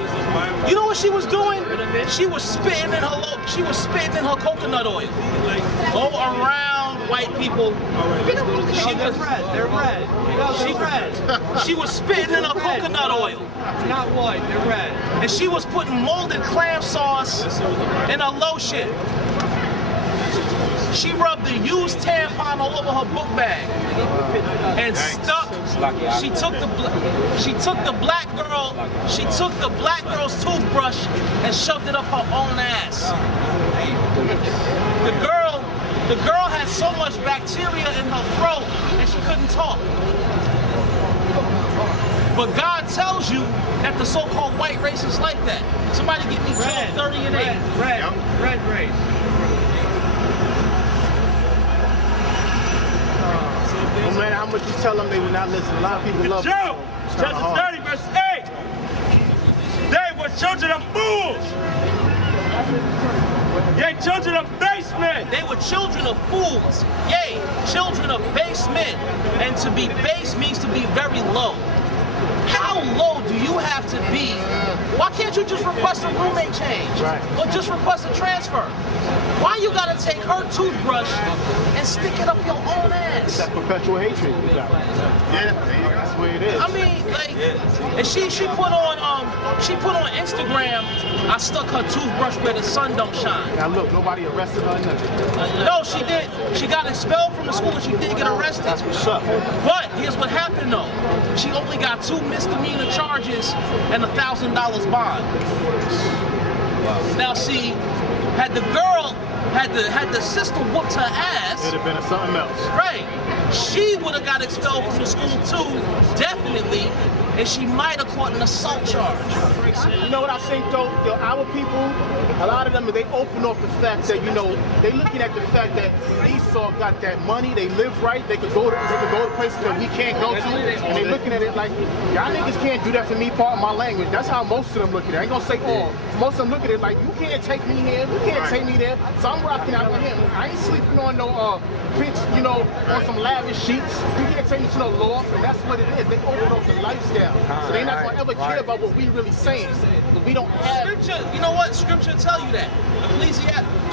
you know what she was doing? She was spitting in her coconut oil. Go around white people. They're red. She was spitting in her coconut oil. Not white, they're red. And she was putting molded clam sauce in her lotion. She rubbed the used tampon all over her book bag and stuck. She took the black girl's toothbrush and shoved it up her own ass. The girl had so much bacteria in her throat and she couldn't talk. But God tells you that the so-called white race is like that. Somebody give me Job 30 and 8. Red race. No matter how much you tell them, they will not listen. A lot of people love Job chapter 30, verse 8. They were children of fools. Yea, children of base men. They were children of fools. Yea, children of base men. And to be base means to be very low. How low do you have to be? Why can't you just request a roommate change? Right. Or just request a transfer? Why you gotta take her toothbrush and stick it up your own ass? that perpetual hatred you got. Yeah, that's the way it is. I mean, like, and she put on Instagram, I stuck her toothbrush where the sun don't shine. Now look, nobody arrested her or nothing. No, she did. She got expelled from the school and she did get arrested. That's what's up. But here's what happened though. She only got 2 misdemeanor charges and $1,000 bond. Now see, had the sister whooped her ass, it'd have been something else. right? She would have got expelled from the school too, definitely, and she might have caught an assault charge. You know what I think though? Our people, a lot of them, they open off the fact that, you know, they looking at the fact that Esau got that money, they live right, they could go to places that we can't go to, and they looking at it like, y'all niggas can't do that for me, part of my language. That's how most of them look at it. I ain't gonna say all. Most of them look at it like, you can't take me here, you can't take me there, so I'm rocking out with him. I ain't sleeping on no pitch, you know, on some lavish sheets. You can't take me to no loft, and that's what it is. They open up the lifestyle. So they're not gonna ever care about what we really saying. But we don't have Scripture, you know what? Scripture tell you that.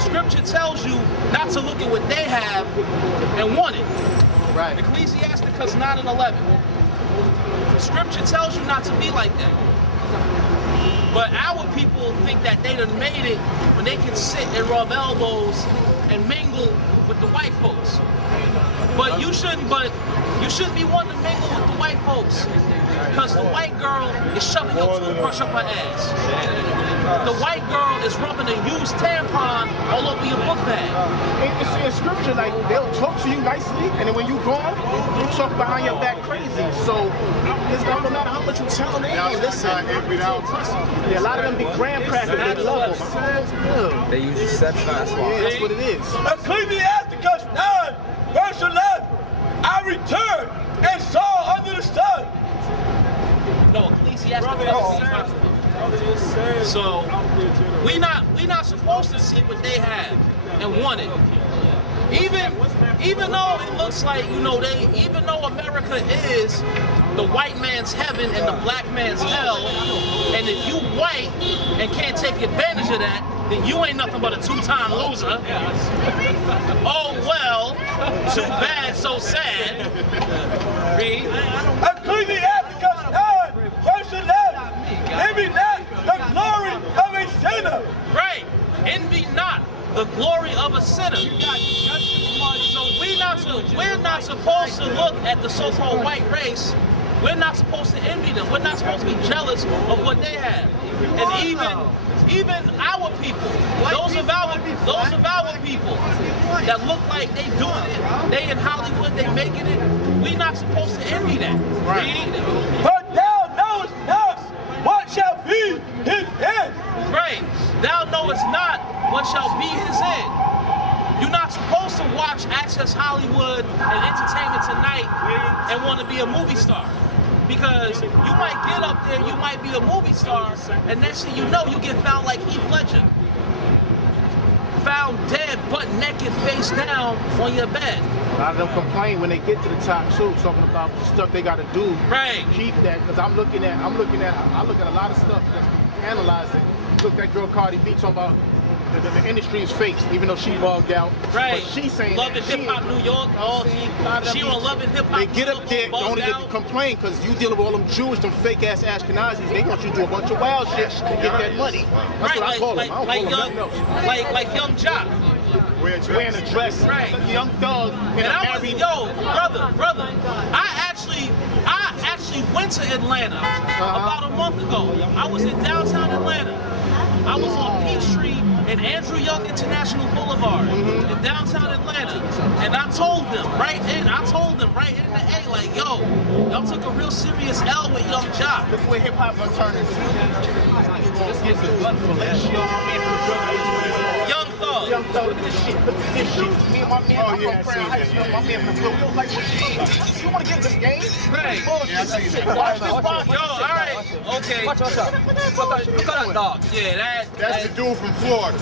Scripture tells you not to look at what they have and want it. right. Ecclesiasticus 9 and 11. Scripture tells you not to be like that. But our people think that they done made it when they can sit and rub elbows and mingle with the white folks. But you shouldn't be wanting to mingle with the white folks. Because the white girl is shoving your toothbrush up her ass. The white girl is rubbing a used tampon all over your book bag. It's in scripture, like, they'll talk to you nicely, and then when you gone, you talk behind your back crazy. So, it's no matter how much you tell them, they ain't listen. Yeah, a lot of them be graham crackers, they love them. They use deception, that's why. Yeah, that's what it is. Ecclesiasticus 9, verse 11. I returned and saw under the sun. No, Ecclesiasticus. So we not supposed to see what they have and want it. Even though it looks like, you know, even though America is the white man's heaven and the black man's hell, and if you white and can't take advantage of that, then you ain't nothing but a two-time loser. Oh well, too bad, so sad. Read. Ecclesiasticus 9, verse 11. Envy not the glory of a sinner. Right. Envy not the glory of a sinner. So we're not supposed to look at the so-called white race. We're not supposed to envy them. We're not supposed to be jealous of what they have. And even our people, those of our people that look like they doing it, they in Hollywood, they making it. We're not supposed to envy that. Right. But thou knowest not what shall be his end. Right. Thou knowest not what shall be his end. You're not supposed to watch Access Hollywood and Entertainment Tonight and want to be a movie star. Because you might get up there, you might be a movie star, and next thing you know, you get found like Heath Ledger. Found dead, butt naked, face down on your bed. A lot of them complain when they get to the top too, talking about the stuff they got to do. Right. Keep that, because I look at a lot of stuff that's analyzing. Look at that girl Cardi B talking about the industry is fake, even though she bugged out. Right. But she's saying Love and Hip Hop New York. Oh, she on Love and Hip Hop. They get up there, only to complain because you dealing with all them Jewish, them fake ass Ashkenazis. They want you to do a bunch of wild shit to get that money. That's what I call them. I don't call them nothing else. Like Young Jock. Wearing a dress, right? Young Thug, and I was, brother. I actually went to Atlanta about a month ago. I was in downtown Atlanta. I was on Peachtree and Andrew Young International Boulevard in downtown Atlanta, and I told them right in the A, like, yo, y'all took a real serious L with Young Jock. Look where hip hop gonna turn into. Here's the gun for that shit. Young Thug. Young Thug, look at this shit. Look at this shit. Me and my man, I'm from Crown Heights. My man from the field. We don't like what you talking about. You want to get to the game? Right. Watch this box. Yo, all right. Okay. Watch out. Look at that dog. Yeah, That's the dude from Florida.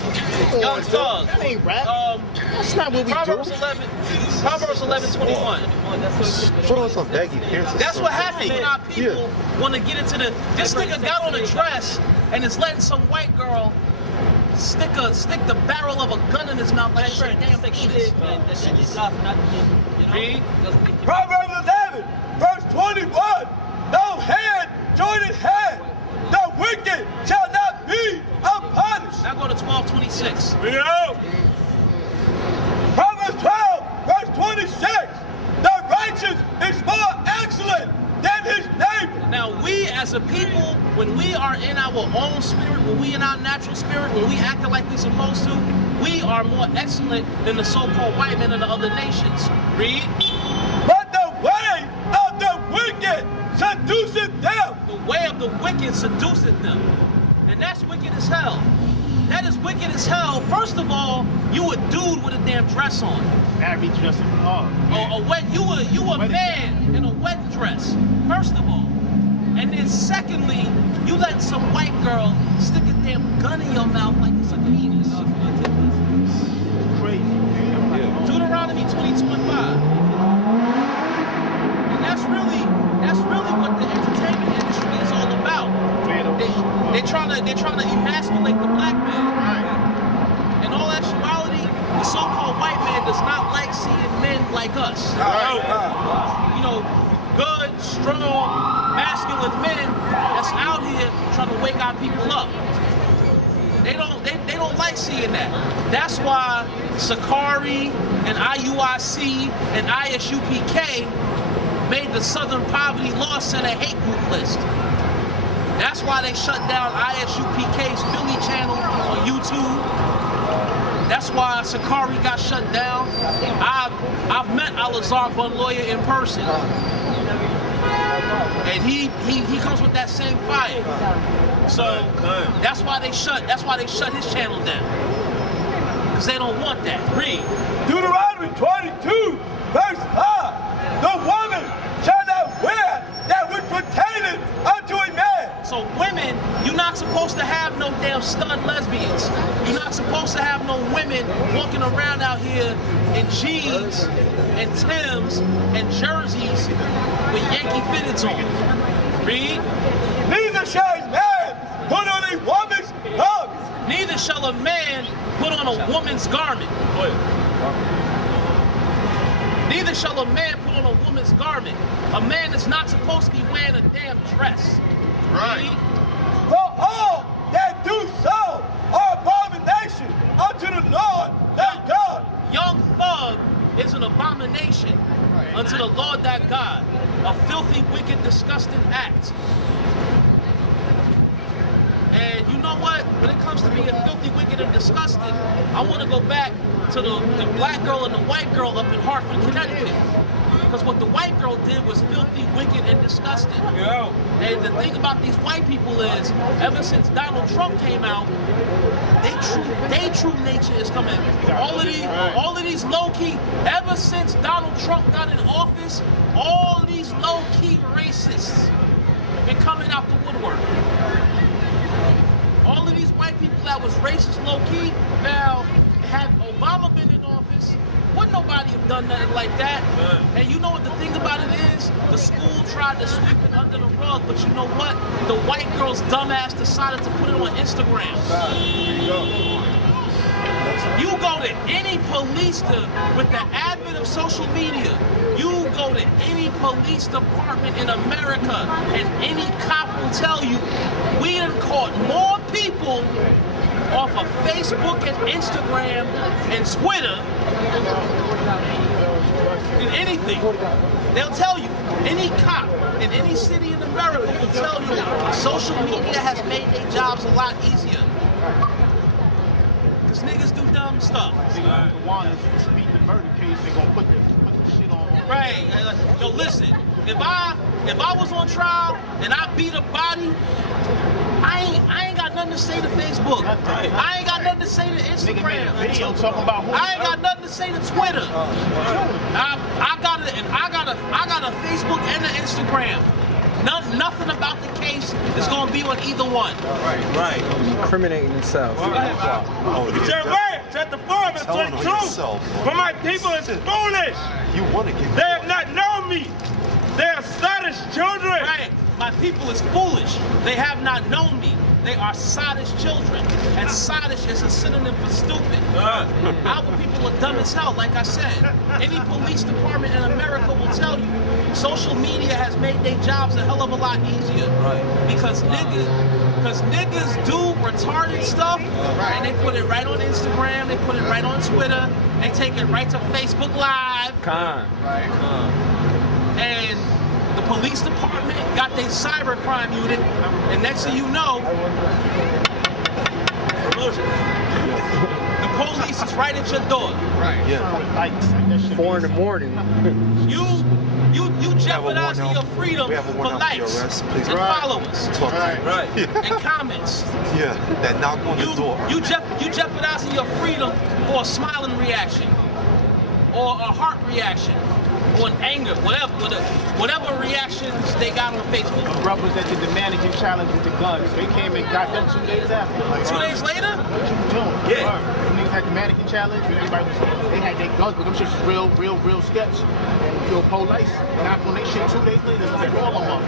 Young Thug. That ain't rap. That's not what we Proverbs do. 11:21. Put on some baggy pants. That's what happens when our people want to get into the. This nigga got on a dress and is letting some white girl stick the barrel of a gun in his mouth like a damn penis. Read. Proverbs 11, verse 21. No hand joineth hand. The wicked shall not be unpunished. Now go to 12:26. Yeah. Proverbs 12, verse 26. The righteous is more excellent than his neighbor. Now we as a people, when we are in our own spirit, when we in our natural spirit, when we acting like we're supposed to, we are more excellent than the so-called white men in the other nations. Read. But the way of the wicked seduceth them. The way of the wicked seduceth them. And that's wicked as hell. That is wicked as hell. First of all, you a dude with a damn dress on. Married dressing. You a man in a wedding dress. First of all. And then secondly, you let some white girl stick a damn gun in your mouth like it's a penis. Crazy. Deuteronomy 22:5. And that's really what the entertainment industry is all about. They're trying to emasculate the black man. Right. In all actuality, the so-called white man does not like seeing men like us. You know, good, strong, masculine men that's out here trying to wake our people up. They don't like like seeing that. That's why Sakari and IUIC and ISUPK made the Southern Poverty Law Center hate group list. That's why they shut down ISUPK's Philly channel on YouTube. That's why Sakari got shut down. I've met Al-Azhar Bun Lawyer in person. And he comes with that same fire. So that's why they shut his channel down. Because they don't want that. Read. Deuteronomy 22, verse 5. The woman shall not wear that which pertaineth unto a man. So women, you're not supposed to have no damn stud lesbians. You're not supposed to have no women walking around out here in jeans and Timbs and jerseys with Yankee fitteds on. Read. Neither shall a man put on a woman's garment. Neither shall a man put on a woman's garment. Neither shall a man put on a woman's garment. A man is not supposed to be wearing a damn dress. Right. For all that do so are abomination unto the Lord thy God. Young Thug is an abomination unto the Lord thy God. A filthy, wicked, disgusting act. And you know what? When it comes to being filthy, wicked, and disgusting, I want to go back to the black girl and the white girl up in Hartford, Connecticut. Because what the white girl did was filthy, wicked, and disgusting. Yo. And the thing about these white people is, ever since Donald Trump came out, they true nature is coming. All of these low-key, ever since Donald Trump got in office, all these low-key racists been coming out the woodwork. All of these white people that was racist low-key, now, had Obama been in office, wouldn't nobody have done nothing like that. And you know what the thing about it is? The school tried to sweep it under the rug, but you know what? The white girl's dumbass decided to put it on Instagram. You go to any police with the advent of social media, you go to any police department in America, and any cop will tell you, we done caught more people off of Facebook and Instagram and Twitter than anything. They'll tell you, any cop in any city in America will tell you social media has made their jobs a lot easier. Because niggas do dumb stuff. The one that's beat the murder case, they gonna put the shit on. Right. Yo, listen, if I was on trial and I beat a body, I ain't got nothing to say to Facebook. I ain't got nothing to say to Instagram. Nigga made a video talking about who I ain't got nothing to say to Twitter. I got a Facebook and an Instagram. Nothing about the case is going to be on either one. Right. Incriminating themselves. Chapter 4, verse 22. For my people is foolish. You want to get They have not known me. They are sottish children. Right. My people is foolish. They have not known me. They are sottish children. And sottish is a synonym for stupid. Our people are dumb as hell, like I said. Any police department in America will tell you, social media has made their jobs a hell of a lot easier. Right. Because niggas do retarded stuff, and they put it right on Instagram, they put it right on Twitter, they take it right to Facebook Live. And the police department got their cybercrime unit, and next thing you know, the police is right at your door. Right. Yeah. 4 in the morning. You jeopardizing your freedom for likes and followers Right. and comments. Yeah, that knock on the door. You jeopardizing your freedom for a smiling reaction or a heart reaction. Or an anger, whatever reactions they got on Facebook. The brothers that did the mannequin challenge with the guns, they came and got them 2 days after. Like, 2 days later? What you doing? Yeah. Them niggas had the mannequin challenge, and everybody was, they had their guns, but them shits was real sketch. And feel police, knocked on they shit 2 days later, they all them up.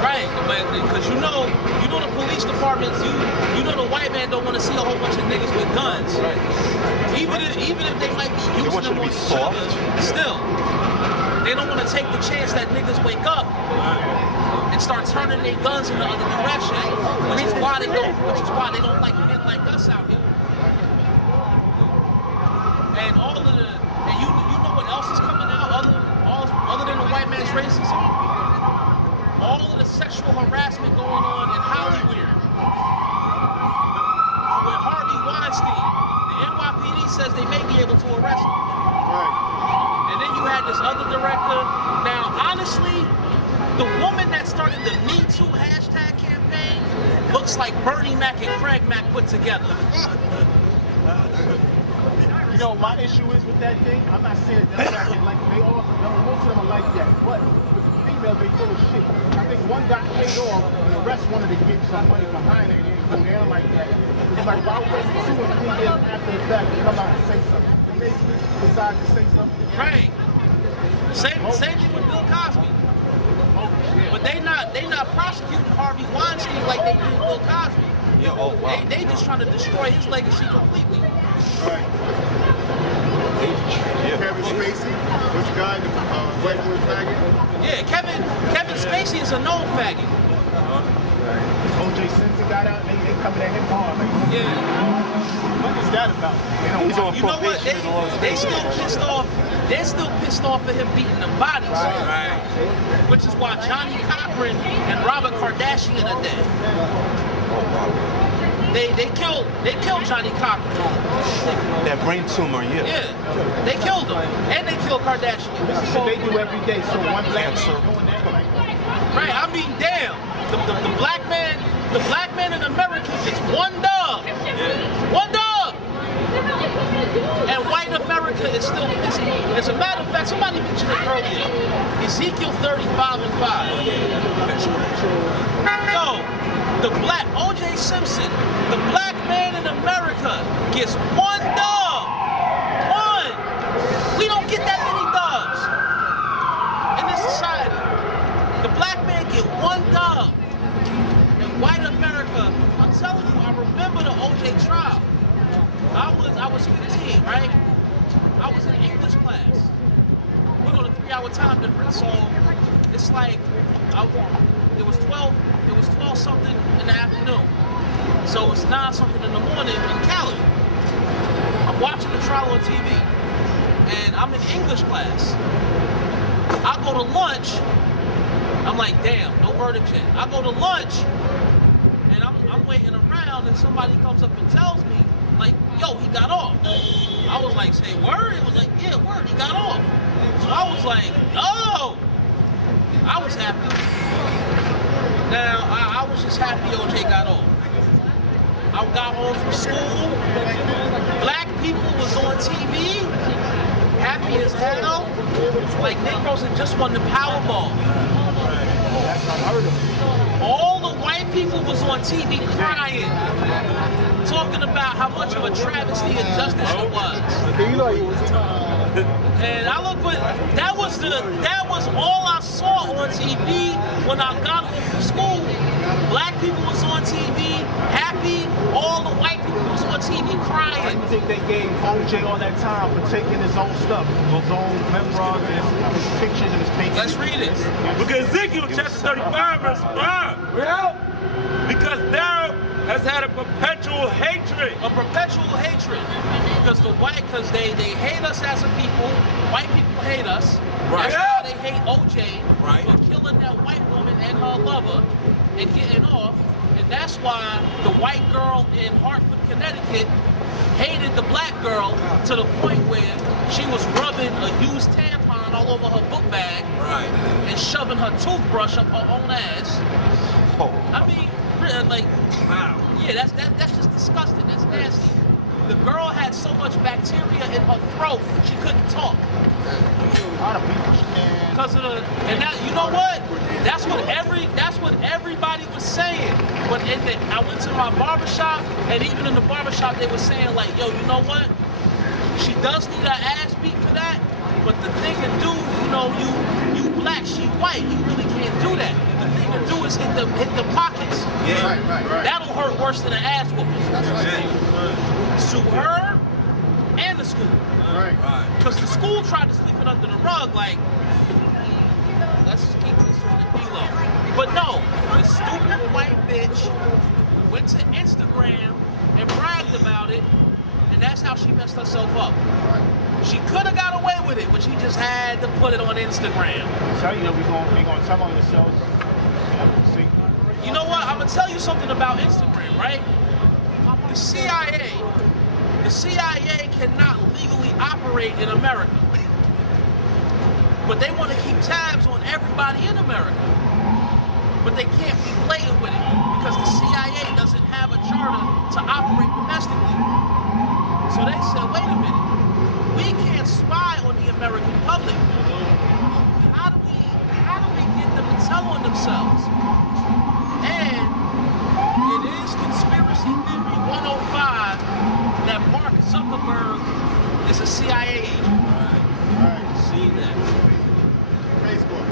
Right, because you know the police departments, you know the white man don't want to see a whole bunch of niggas with guns. Right. Even if they might be using them on each other, still, they don't want to take the chance that niggas wake up and start turning their guns in the other direction, which is why they don't like men like us out here. And all of the, and you know what else is coming out other than the white man's racism? All of the sexual harassment going on in Hollywood. With Harvey Weinstein, the NYPD says they may be able to arrest him. Right. And then you had this other director. Now, honestly, the woman that started the Me Too hashtag campaign looks like Bernie Mac and Craig Mac put together. You know, my issue is with that thing, I'm not saying that's like they all, most of them are like that, but with the females, they full of shit. I think one got paid off, and the rest wanted to get some money behind it, and they go down like that. It's like, why wait 2 or 3 years after the fact to come out and say something? It makes me decide to say something. Right. Same thing with Bill Cosby. But they not prosecuting Harvey Weinstein like they did Bill Cosby. Yeah, oh wow. They just trying to destroy his legacy completely. Right. Kevin Spacey, which guy, the white boy faggot? Yeah, Kevin Spacey is a known faggot. O.J. Simpson got out, they coming at him hard. Like, Yeah. what is that about? He's on You know what? probation and all They still pissed off. They're still pissed off at him beating them bodies. Right. Which is why Johnny Cochran and Robert Kardashian are dead. They killed Johnny Cochran. That brain tumor, yeah. Yeah. They killed him. And they killed Kardashian. This is what they do every day, so one black Cancer. man doing that, like, Right, I mean, damn. The black man in America gets one dub. One dub. And white America is still pissed. As a matter of fact, somebody mentioned it earlier. Ezekiel 35:5. Yo, the black O.J. Simpson, the black man in America gets one dub. One. We don't get that many dubs in this society. The black man get one dub. In white America, I'm telling you, I remember the O.J. trial. I was 15, right? I was in English class. We know the 3-hour time difference, so it's like it was 12 something in the afternoon. So it's 9 something in the morning in Cali. I'm watching the trial on TV, and I'm in English class. I go to lunch. I'm like, damn, no verdict yet. I go to lunch, and I'm waiting around, and somebody comes up and tells me, like, yo, he got off. I was like, say word? It was like, yeah, word, he got off. So I was like, oh! I was happy. Now, I was just happy OJ got off. I got home from school. Black people was on TV, happy as hell. Like Negroes had just won the Powerball. All the white people was on TV crying, talking about how much of a travesty and justice it was. And I look what that was all I saw on TV when I got home from school. Black people was on TV, happy. All the white people was on TV crying. I think they gave OJ all that time for taking his own stuff, his own memoirs, and his pictures and his paintings. Let's read it. Because Ezekiel chapter 35 verse 5. Yeah. Because thou has had a perpetual hatred. A perpetual hatred. Because they hate us as a people. White people hate us. Right. That's why they hate OJ Right. for killing that white woman and her lover and getting off. And that's why the white girl in Hartford, Connecticut hated the black girl to the point where she was rubbing a used tampon all over her book bag Right. and shoving her toothbrush up her own ass. Oh. I mean, like, wow. Yeah, that's just disgusting. That's nasty. The girl had so much bacteria in her throat she couldn't talk. Because of the, and that, you know what? That's what everybody was saying. But I went to my barbershop, and even in the barbershop they were saying like, yo, you know what? She does need her ass beat for that. But the thing to do, you know, you black, she white, you really can't do that. The thing to do is hit the pockets. Yeah. Right. That'll hurt worse than an ass whooping. That's right. Sue her and the school. Right. Because the school tried to sweep it under the rug, like, let's just keep this on the D-low. But no, a stupid white bitch went to Instagram and bragged about it, and that's how she messed herself up. She could have got away with it, but she just had to put it on Instagram. So, you know, we're going to tell on yourselves. See? You know what? I'm gonna tell you something about Instagram, right? The CIA cannot legally operate in America, but they want to keep tabs on everybody in America. But they can't be blatant with it because the CIA doesn't have a charter to operate domestically. So they said, wait a minute, we can't spy on the American public. How do we get them to tell on themselves? And it is conspiracy theory 105 that Mark Zuckerberg is a CIA agent. Right. See that? Facebook.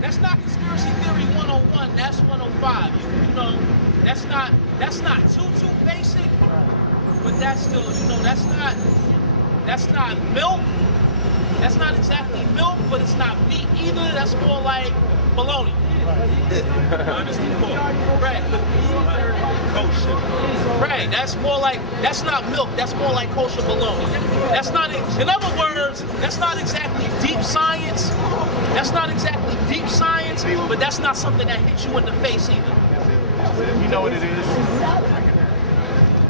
That's not conspiracy theory 101. That's 105. You know, that's not too basic, but that's still, you know, that's not milk. That's not exactly milk, but it's not meat either. That's more like bologna. Right. Kosher. Right. That's more like, that's not milk. That's more like kosher bologna. That's not, in other words, that's not exactly deep science. That's not exactly deep science, but that's not something that hits you in the face either. You know what it is.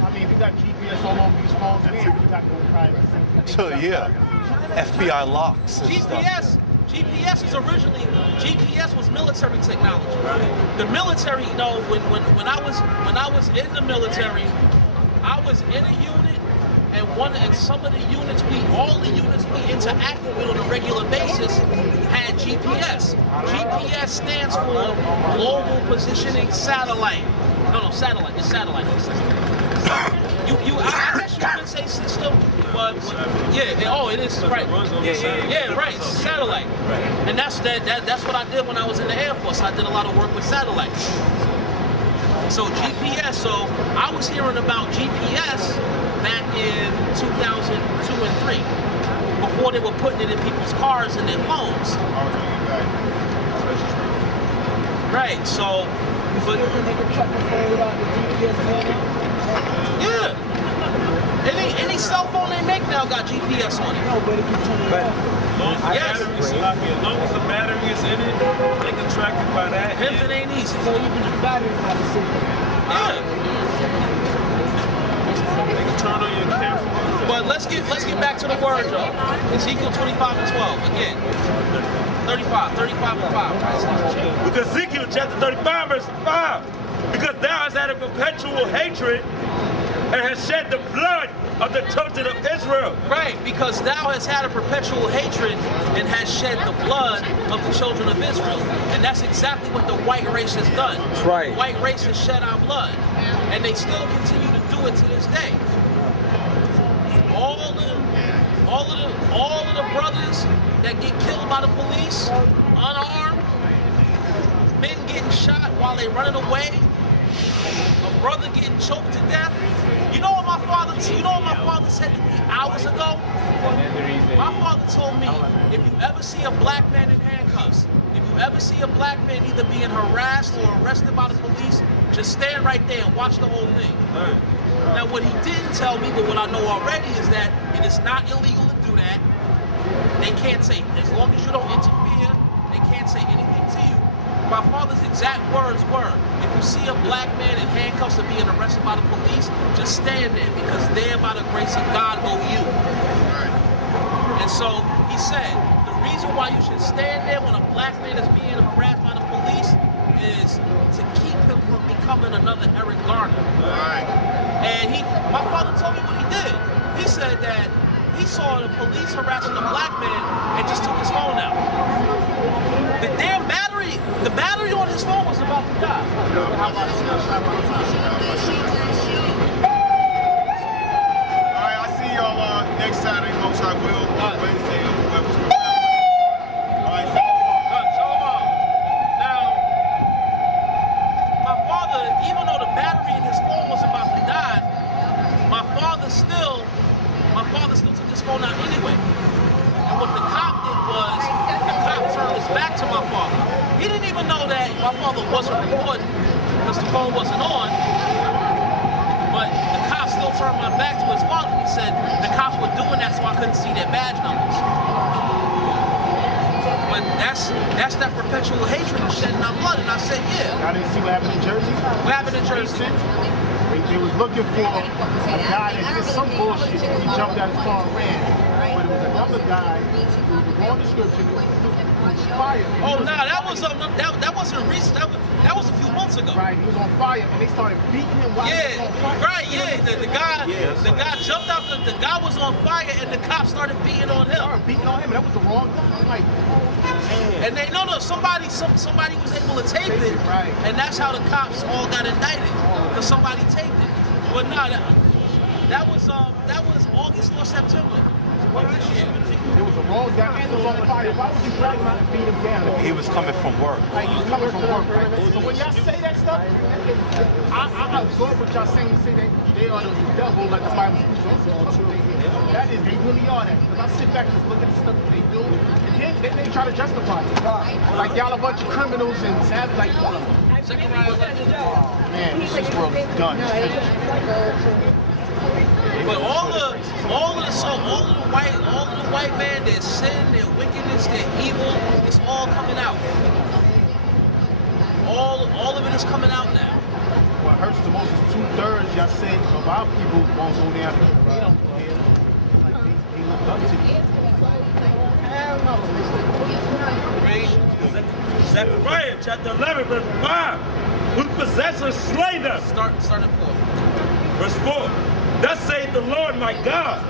I mean, if you got GPS all over these phones, and you got no privacy. So yeah, FBI locks and stuff. GPS was military technology. The military, you know, when I was in the military, I was in a unit, and some of the units, all the units we interacted with on a regular basis had GPS. GPS stands for Global Positioning Satellite. No, satellite. It's satellite. I guess you could say system, but yeah. It is right. Yeah, right. Satellite. And that's what I did when I was in the Air Force. I did a lot of work with satellites. So GPS. So I was hearing about GPS back in 2002 and 3, before they were putting it in people's cars and their phones. Right. So, but yeah. Any cell phone they make now got GPS on it. Yes. As long as the battery is in it, they can track it by that. Pimping ain't easy. Yeah. They can turn on your camera. But let's get back to the word, though. Ezekiel 25 and 12 again. 35 and 5. Because Ezekiel chapter 35 verse 5. Because thou hast had a perpetual hatred and hast shed the blood of the children of Israel. Right, because thou hast had a perpetual hatred and has shed the blood of the children of Israel. And that's exactly what the white race has done. That's right. The white race has shed our blood. And they still continue to do it to this day. All of the brothers that get killed by the police, unarmed, men getting shot while they running away, a brother getting choked to death. You know what my father said to me hours ago? My father told me, if you ever see a black man in handcuffs, if you ever see a black man either being harassed or arrested by the police, just stand right there and watch the whole thing. Now what he didn't tell me, but what I know already, is that it is not illegal to do that. They can't say, as long as you don't interfere, they can't say anything to you. My father's exact words were, if you see a black man in handcuffs and being arrested by the police, just stand there, because there by the grace of God go you. And so he said, the reason why you should stand there when a black man is being harassed by the police is to keep him from becoming another Eric Garner. And my father told me what he did. He said that he saw the police harassing a black man and just took his phone out. The damn battery on his phone was about to die. Alright, I see y'all next Saturday, most I will. Wednesday, whoever's coming out. Alright, Shalom. Now, my father, even though the battery in his phone was about to die, my father still took his phone out anyway. And what the cop did was, the cop turned his back to my father. He didn't even know that my father wasn't recording because the phone wasn't on. But the cops still turned my back to his father. He said the cops were doing that so I couldn't see their badge numbers. But that's that perpetual hatred and shedding our blood. And I said, yeah. I didn't see what happened in Jersey. What happened in Jersey? They was looking for a guy that did some bullshit. He jumped out his car and ran. But it was another guy who was the wrong description. Fire. Oh no, that wasn't recent. That was a few months ago. Right, he was on fire and they started beating him while he was on fire. Right, yeah. The guy jumped out. The guy was on fire and the cops started beating on him. Started beating on him, and that was the wrong thing. Like, and they somebody was able to tape it, right. And that's how the cops all got indicted because somebody taped it. But no, that was August or September. It was a wrong guy. He was on fire. Why would you drag him out and beat him down? He was coming from work. Like, he was coming from work, right? So when y'all say that stuff, I absorb what y'all saying. You say that they are the devil, like the Bible speaks. That is, they really are that. Because I sit back and just look at the stuff that they do, and then they try to justify it. Like y'all a bunch of criminals and savage, like, man, this world is done. But all of the white man, their sin, their wickedness, their evil, it's all coming out. All of it is coming out now. What hurts the most is 2/3, y'all say, of our people won't go down. They don't go here. Like they look up to you. Hell no. Zechariah chapter 11, verse 5. Whose possessors slay them. Start at 4. Verse 4. Thus saith the Lord my God,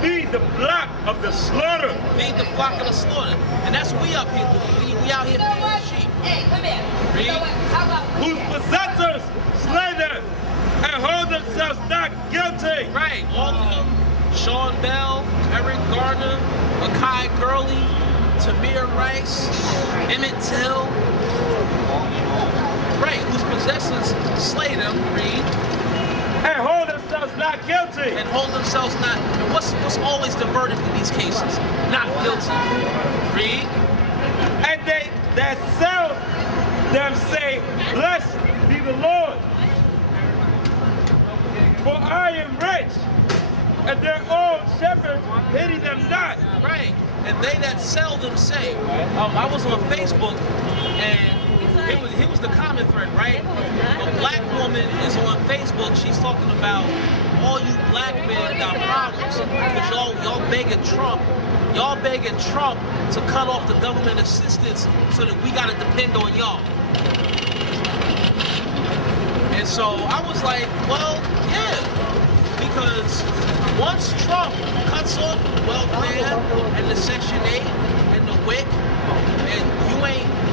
feed the flock of the slaughter. Feed the flock of the slaughter. And that's what we up here doing. We out here feeding the sheep. Hey, come here. Read. Whose possessors slay them and hold themselves not guilty. Right. All of them. Sean Bell, Eric Garner, Makai Gurley, Tamir Rice, Emmett Till. Right. Whose possessors slay them. Read. And hold themselves not guilty. And hold themselves not. And what's always the verdict in these cases? Not guilty. Read. And they that sell them say, blessed be the Lord. For I am rich, and their own shepherds pity them not. Right. And they that sell them say. I was on Facebook, and it was the comment thread, right? A black woman is on Facebook. She's talking about all you black men got problems because y'all begging Trump. Y'all begging Trump to cut off the government assistance so that we gotta depend on y'all. And so I was like, well, yeah, because once Trump cuts off welfare and the Section 8 and the WIC, and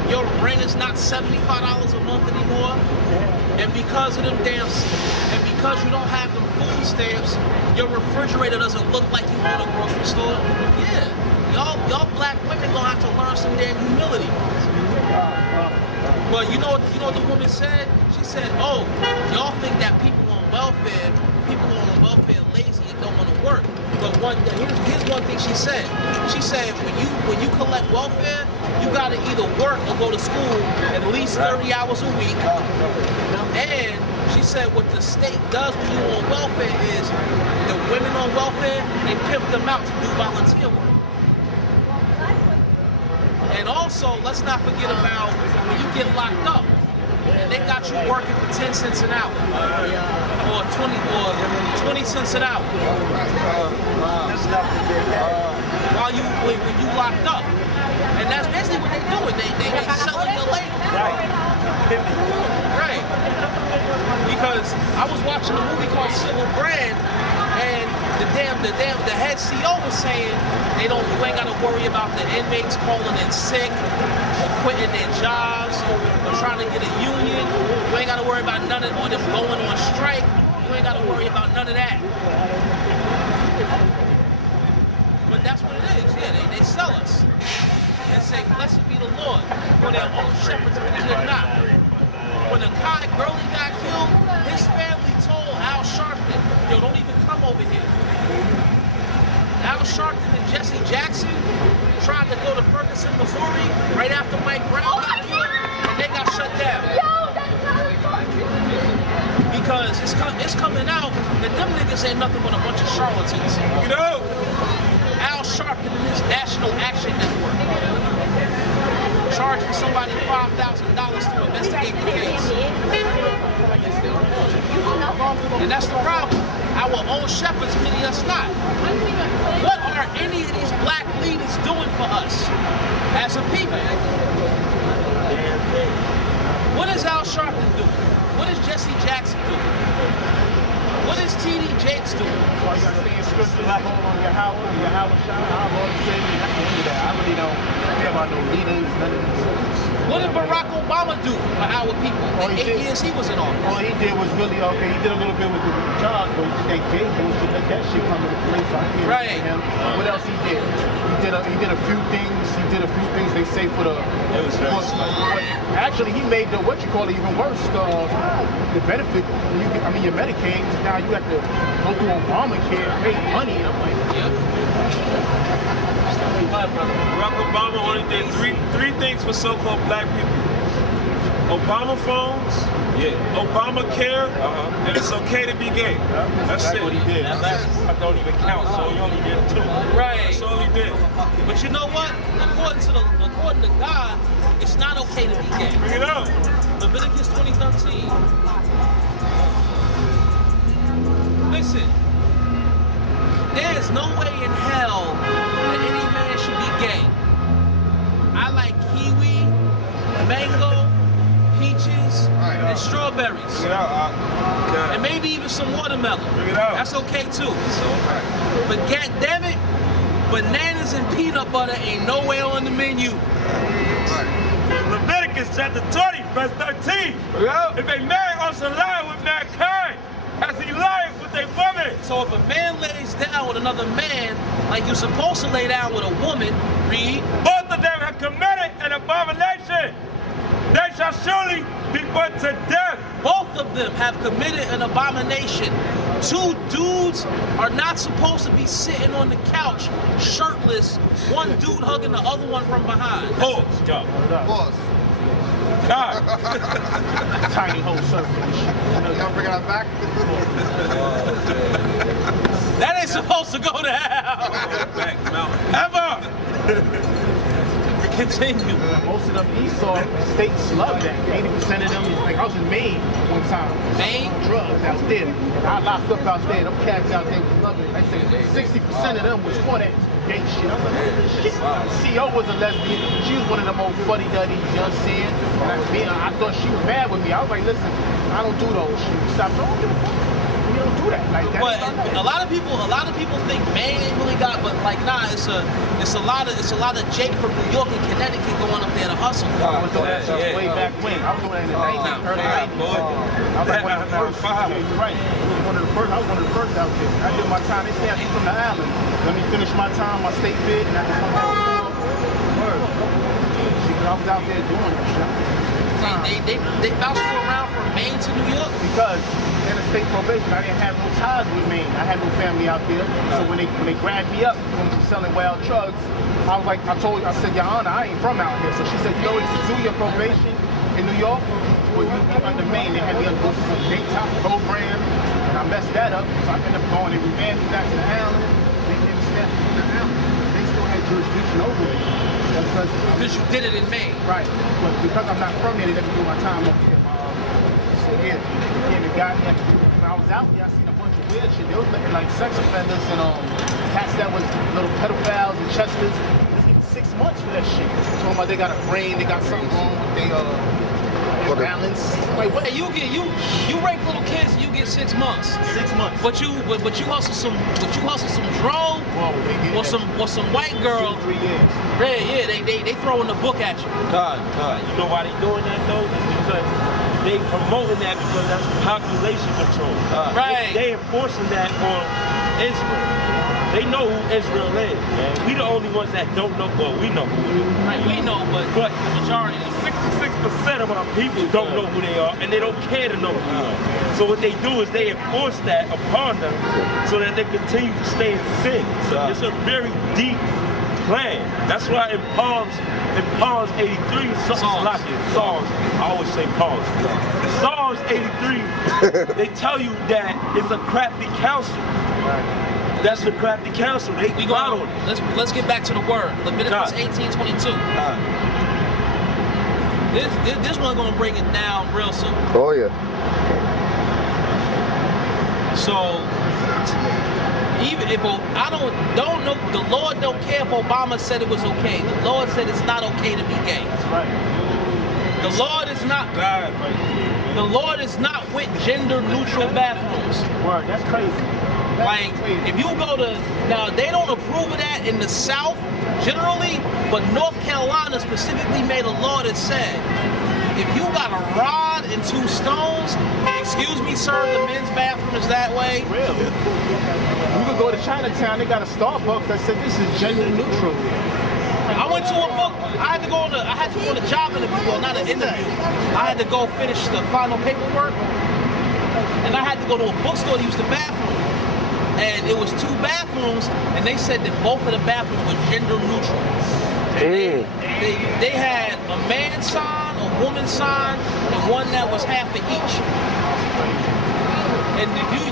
your rent is not $75 a month anymore, and because of them and because you don't have them food stamps, your refrigerator doesn't look like you in a grocery store. Yeah, y'all black women gonna have to learn some damn humility. But you know what the woman said? She said, "Oh, y'all think that people on welfare lazy and don't want to work." But here's one thing she said. She said when you collect welfare, you gotta either work or go to school at least 30 hours a week. And she said what the state does when you on welfare is the women on welfare, they pimp them out to do volunteer work. And also, let's not forget about when you get locked up and they got you working for 10 cents an hour or 20 cents an hour. When you locked up. And that's basically what they doing. They selling your labor. Right. Because I was watching a movie called Civil Brand, and the head CEO was saying you ain't gotta worry about the inmates calling in sick or quitting their jobs or trying to get a union. You ain't gotta worry about none of or them going on strike. You ain't gotta worry about none of that. But that's what it is. Yeah, they sell us and say, "Blessed be the Lord," for their own shepherds pity them not. When Akai Gurley got killed, his family told Al Sharpton, "Yo, don't even come over here." Al Sharpton and Jesse Jackson tried to go to Ferguson, Missouri, right after Mike Brown got killed. niggas ain't nothing but a bunch of charlatans. You know? Al Sharpton and his National Action Network charging somebody $5,000 to investigate the case. And that's the problem. Our own shepherds pity us not. What are any of these black leaders doing for us as a people? What does Al Sharpton do? What does Jesse Jackson do? What is T.D. Jakes doing? Why you gotta stay in scripture, like on Yahweh Shah, our Lord and Savior, that's the end of that. I really don't care about no leaders, none of this. What did Barack Obama do for our people in 8 years he was in office? All he did was really, okay, he did a little bit with the jobs, but they gave him to let that shit come into place. So I can't right. him. What else he did? He did a few things. He did a few things they say for the. It was actually, he made the even worse. The benefit. Your Medicaid. Now you have to go through Obamacare, pay money. And I'm like, Barack Obama only did three things for so-called black people. Obama phones, Obamacare, and it's okay to be gay. That's it. what he did. That last part don't even count, so he only did 2. Right. That's all he did. But you know what? According to God, it's not okay to be gay. Bring it up. Leviticus 20:13. Listen, there is no way in hell that any man should be gay. I like kiwi, mango, peaches, and strawberries. And maybe even some watermelon. That's okay too. But damn it, bananas and peanut butter ain't nowhere on the menu. Leviticus chapter 20, verse 13. If a man also lie with mankind, as he lied with a woman. So if a man lays down with another man, like you're supposed to lay down with a woman, read. Both of them have committed an abomination. They shall surely be put to death. Both of them have committed an abomination. 2 dudes are not supposed to be sitting on the couch shirtless, one dude hugging the other one from behind. Pause. Go. Pause. God. tiny whole circle. Y'all bringing that back? That ain't supposed to go to hell. Ever. Continue. Most of them Esau states love that. 80% of them, like I was in Maine one time. Maine? Drugs out there. I locked up out there. Them cats out there was loving it. I said 60% of them was for that gay shit. I was like, what the shit? CO was a lesbian. She was one of them old fuddy-duddies, you know what I'm saying? I thought she was mad with me. I was like, listen, I don't do those shit. Stop, don't give a fuck. We don't do that. Like that. But a lot of people think Maine ain't really got, but like nah, it's a lot of Jake from New York and Connecticut going up there to hustle. I was doing that way back when. I was doing that in the 90s, early 90s. I was like one of the first. Yeah, you're right. I was one of the first out there. I did my time. They snatched me from the island. Let me finish my time, my state bid, and I can come back to Word. I was out there doing that shit. They bounced you around from Maine to New York? Because in the state probation, I didn't have no ties with Maine. I had no family out there. So when they grabbed me up from selling wild drugs, I was like, I said, Your Honor, I ain't from out here. So she said, you know, to do your probation in New York, well, you be under Maine. They had me under some daytop program, and I messed that up. So I ended up going and remanded me back to the island. They didn't snap me from the island. They still had jurisdiction over me. Because you did it in Maine. Right. But because I'm not from there, they let me do my time up here. So yeah, they came and got me. When I was out there, I seen a bunch of weird shit. They was looking like sex offenders and cats that was little pedophiles and chesters. 6 months for that shit. Talking about they got a brain, they got something wrong with their balance. Wait, what? You rape little kids and you get 6 months. 6 months. But you hustle some drone or some white girl. 2 to 3 years. Yeah, they throwing the book at you. God. You know why they doing that though? It's because they promoting that because that's population control. Right. They enforcing that on Israel. They know who Israel is, man. We the only ones that don't know. Well, we know who it is. Right, we know, but the majority, 66% of our people don't know who they are, and they don't care to know who they are. So what they do is they enforce that upon them so that they continue to stay in sin. So it's a very deep plan. That's why in Psalms 83, Psalms, I always say Psalms. Psalms 83, they tell you that it's a crafty counsel. That's the crafty counsel. They got on it. Let's get back to the word. Leviticus 18:22. This one gonna bring it down real soon. Oh yeah. So even if I don't know, the Lord don't care if Obama said it was okay. The Lord said it's not okay to be gay. That's right. The Lord is not. God, right. The Lord is not with gender-neutral bathrooms. Word, that's crazy. Like, if you go to, now they don't approve of that in the South generally, but North Carolina specifically made a law that said, if you got a rod and 2 stones, excuse me, sir, the men's bathroom is that way. Really? You could go to Chinatown, they got a Starbucks that said this is gender neutral. I went to a book, I had to go on a job interview, well, not an interview. I had to go finish the final paperwork, and I had to go to a bookstore to use the bathroom. And it was 2 bathrooms, and they said that both of the bathrooms were gender neutral. They had a man sign, a woman sign, and one that was half of each. And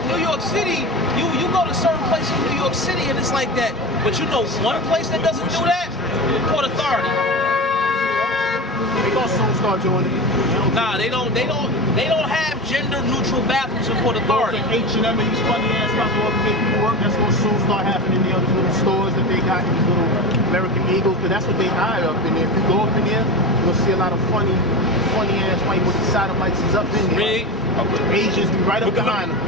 New York City, you go to certain places in New York City, and it's like that. But you know one place that doesn't do that? Port Authority. They gonna soon start doing it. Nah, they don't have gender neutral bathrooms in Port Authority. H&M and these funny ass spots where make people work, that's gonna soon start happening in the other little stores that they got, these little American Eagles, because that's what they hire up in there. If you go up in there, you'll see a lot of funny ass white with the sodomites is up in there. Really? Asians be right up behind them.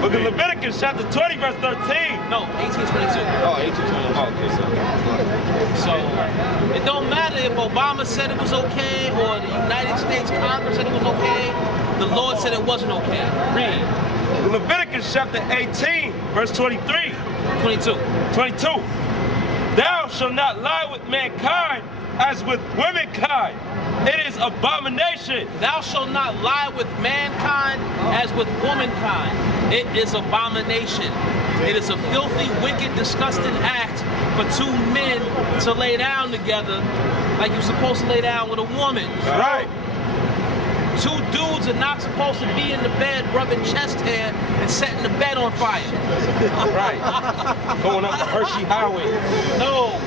But the Leviticus chapter 20, verse 13. No, 1822. Oh, 1822. Oh, okay, So it don't matter if Obama said it was okay or the United States Congress said it was okay. The Lord said it wasn't okay. Read. Leviticus chapter 18, verse 23. 22. 22. Thou shalt not lie with mankind as with womankind. It is abomination. Thou shalt not lie with mankind as with womankind. It is abomination. It is a filthy, wicked, disgusting act for 2 men to lay down together like you're supposed to lay down with a woman. Right. 2 dudes are not supposed to be in the bed rubbing chest hair and setting the bed on fire. Right. Going up the Hershey Highway. No.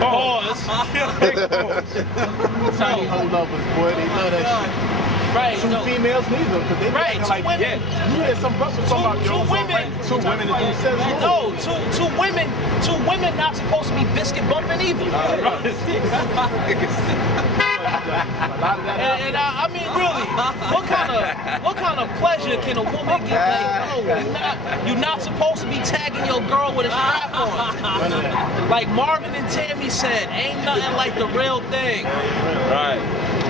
Pause. Tiny holdovers, boy, they love that shit. Right. 2 females neither, because they Right, 2 women. You had some brothers talking about 2 women. 2 women that do says No, two women not supposed to be biscuit bumping either. And I mean, really, what kind of pleasure can a woman get? Like, no, you're not supposed to be tagging your girl with a strap on. Like Marvin and Tammy said, ain't nothing like the real thing. Right.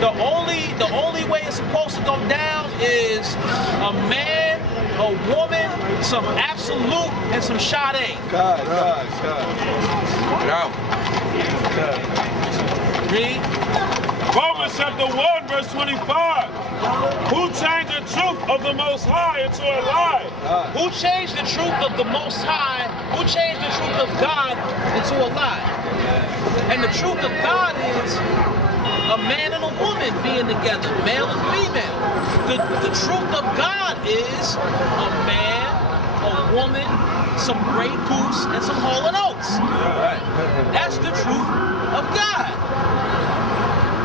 The only way it's supposed to go down is a man, a woman, some Absolute, and some Sade. God. Read. Romans chapter 1, verse 25. Who changed the truth of the Most High into a lie? Who changed the truth of the Most High? Who changed the truth of God into a lie? And the truth of God is a man and a woman being together, male and female. The truth of God is a man, a woman, some Grey Goose, and some Hall & Oates. That's the truth of God.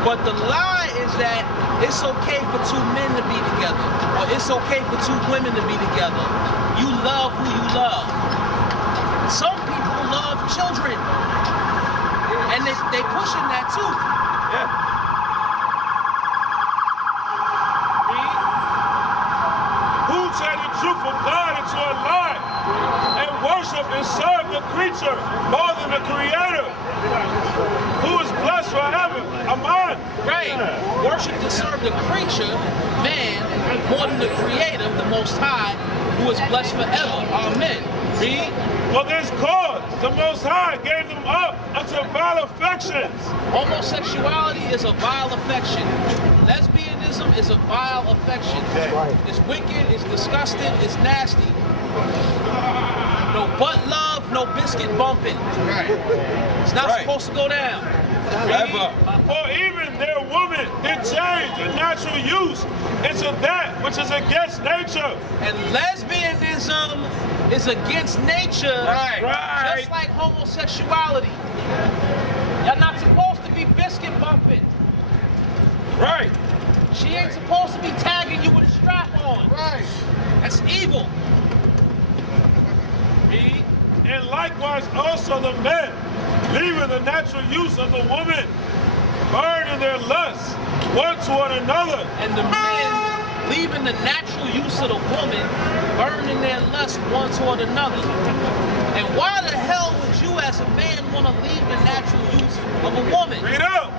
But the lie is that it's okay for 2 men to be together, or it's okay for 2 women to be together. You love who you love. Some people love children, and they pushing that too. Yeah. Who changed the truth of God into a lie and worship and serve the creature more than the Creator, who is blessed forever? Amen. Right. Worship and serve the creature, man, more than the Creator, the Most High, who is blessed forever. Amen. Read. For this cause, the Most High gave them up unto vile affections. Homosexuality is a vile affection. Lesbianism is a vile affection. It's wicked, it's disgusting, it's nasty. No butt love, no biscuit bumping. Right. It's not supposed to go down. For even their woman did change a natural use into that which is against nature. And lesbianism is against nature, just like homosexuality. Y'all not supposed to be biscuit bumping. Right. She ain't supposed to be tagging you with a strap on. Right. That's evil. And likewise also the men, leaving the natural use of the woman, burn in their lusts one toward another. And the men, leaving the natural use of the woman, burning their lust one toward another. And why the hell would you as a man want to leave the natural use of a woman? Read up.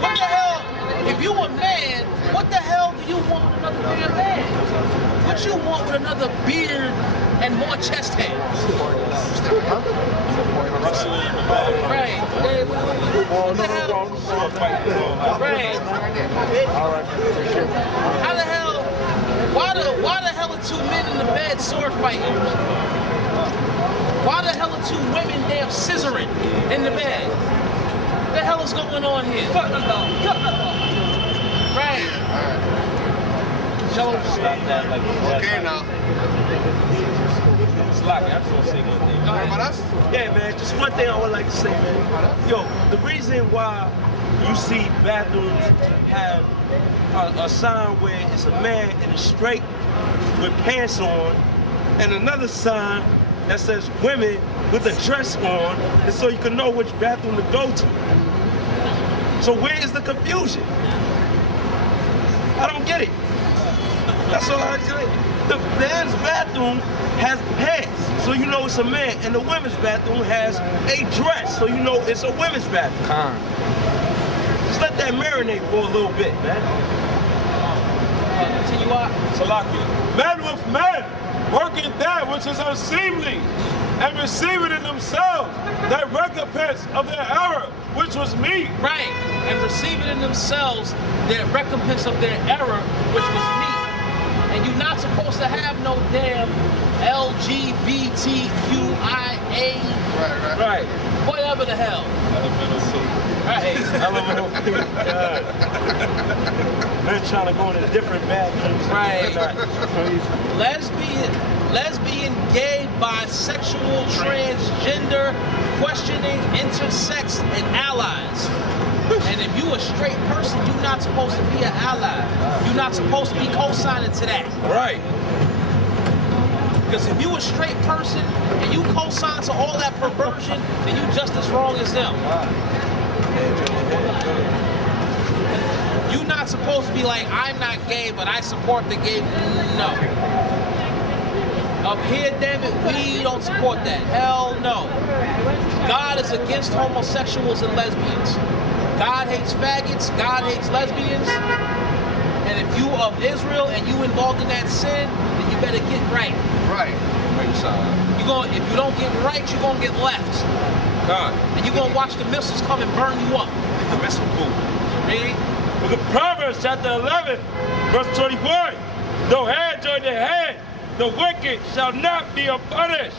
What the hell? If you a man, what the hell do you want with another damn man? What you want with another beard and more chest hair? Right. What the hell? Right. How the hell? Why the hell are two men in the bed sword fighting? Why the hell are two women damn scissoring in the bed? What the hell is going on here? Right. Show Okay now. Yeah, man, just one thing I would like to say, man. Yo, the reason why you see bathrooms have a sign where it's a man in a straight with pants on, and another sign that says women with a dress on, and so you can know which bathroom to go to. So where is the confusion? I don't get it. That's all I get. The man's bathroom has pants, so you know it's a man, and the women's bathroom has a dress, so you know it's a women's bathroom. Just let that marinate for a little bit, man. Continue on. Salakia. Men with men, working that which is unseemly, and receiving in themselves that recompense of their error, which was meat. Right, and receiving in themselves their recompense of their error, which was meat. And you're not supposed to have no damn LGBTQIA, Right. whatever the hell. Right. Men trying to go into different bathrooms. Right. Lesbian, gay, bisexual, transgender, questioning, intersex, and allies. And if you a straight person, you're not supposed to be an ally. You're not supposed to be co-signing to that. Right. Because if you a straight person and you co-sign to all that perversion, then you just as wrong as them. You're not supposed to be like, I'm not gay, but I support the gay. No. Up here, damn it, we don't support that. Hell no. God is against homosexuals and lesbians. God hates faggots, God hates lesbians. And if you of Israel and you involved in that sin, then you better get right. Right. If you don't get right, you're gonna get left. God. And you're gonna watch the missiles come and burn you up. The missile food. Read. Look at Proverbs chapter 11, verse 21. Though hand join the hand, the wicked shall not be punished,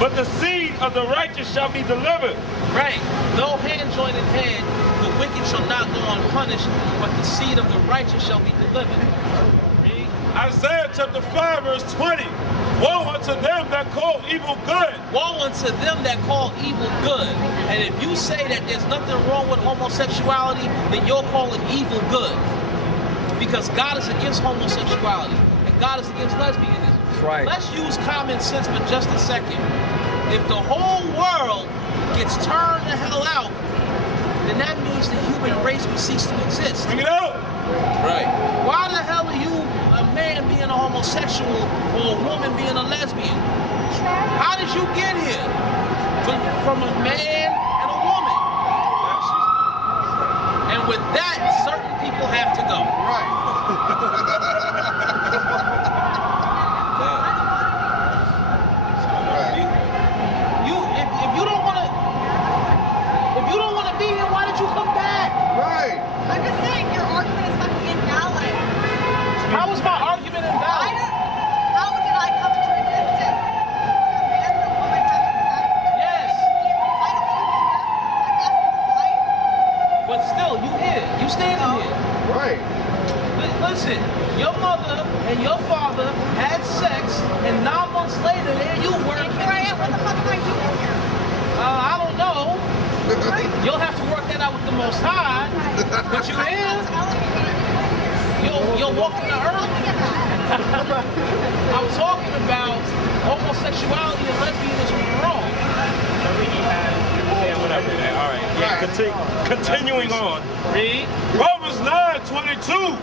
but the seed of the righteous shall be delivered. Right. Though hand join in hand, the wicked shall not go unpunished, but the seed of the righteous shall be delivered. Read. Isaiah chapter 5, verse 20. Woe unto them that call evil good. Woe unto them that call evil good. And if you say that there's nothing wrong with homosexuality, then you're calling evil good. Because God is against homosexuality, and God is against lesbianism. Right. Let's use common sense for just a second. If the whole world gets turned the hell out, then that means the human race will cease to exist. Bring it out. Right. Why the hell are you a man being a homosexual or a woman being a lesbian? How did you get here? From a man and a woman. And with that, certain people have to go. Right. If you don't want to be here, why did you come back? Right. I'm just saying, your argument is fucking invalid. How is my argument invalid? How did I come into existence? A man and a woman Right. Listen, your mother and your father had sex, and 9 months later, there you were. And here I am. What the fuck am I doing here? I don't know. You'll have to work that out with the Most High. But you're here. You're walking the earth. I'm talking about homosexuality and lesbianism wrong. Yeah, whatever, man. All right. Yeah, continuing on. Read. Romans 9:22.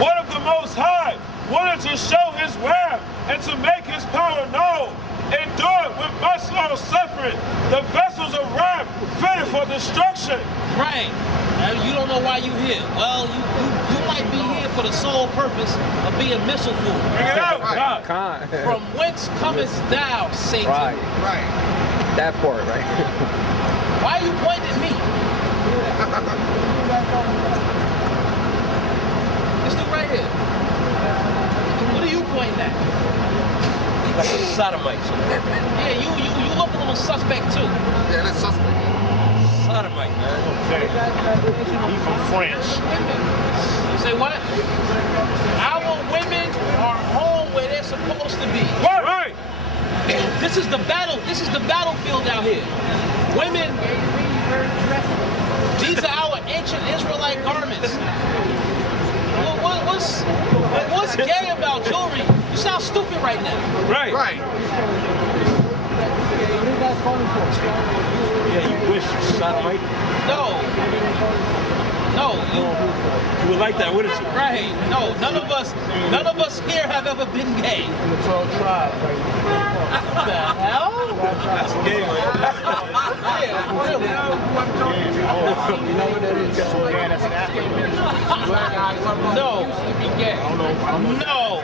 What if the Most High wanted to show his wrath and to make his power known? Endure with much long suffering the vessels of wrath fitted for destruction. Right. You don't know why you're here. Well, you might be here for the sole purpose of being missile food. Bring it out. Con. From whence comest thou, Satan? Right. Right. That part, right? Why are you pointing at me? This dude right here. What are you pointing at? Like a sodomite. Yeah, you look a little suspect too. Yeah, that's suspect. Sodomite, man. He from France. Say what? Our women are home where they're supposed to be. Right. This is the battle. This is the battlefield out here. Women. These are our ancient Israelite garments. What's gay about jewelry? You sound stupid right now. Right. Right. Yeah, you wish you sodomite. No, You would like that, wouldn't you? right? No, none of us here have ever been gay. In the 12 tribes, right? What the hell? That's gay, man. Yeah, really. You know what that is? Yeah, that's an African ministry. No. I don't know. No.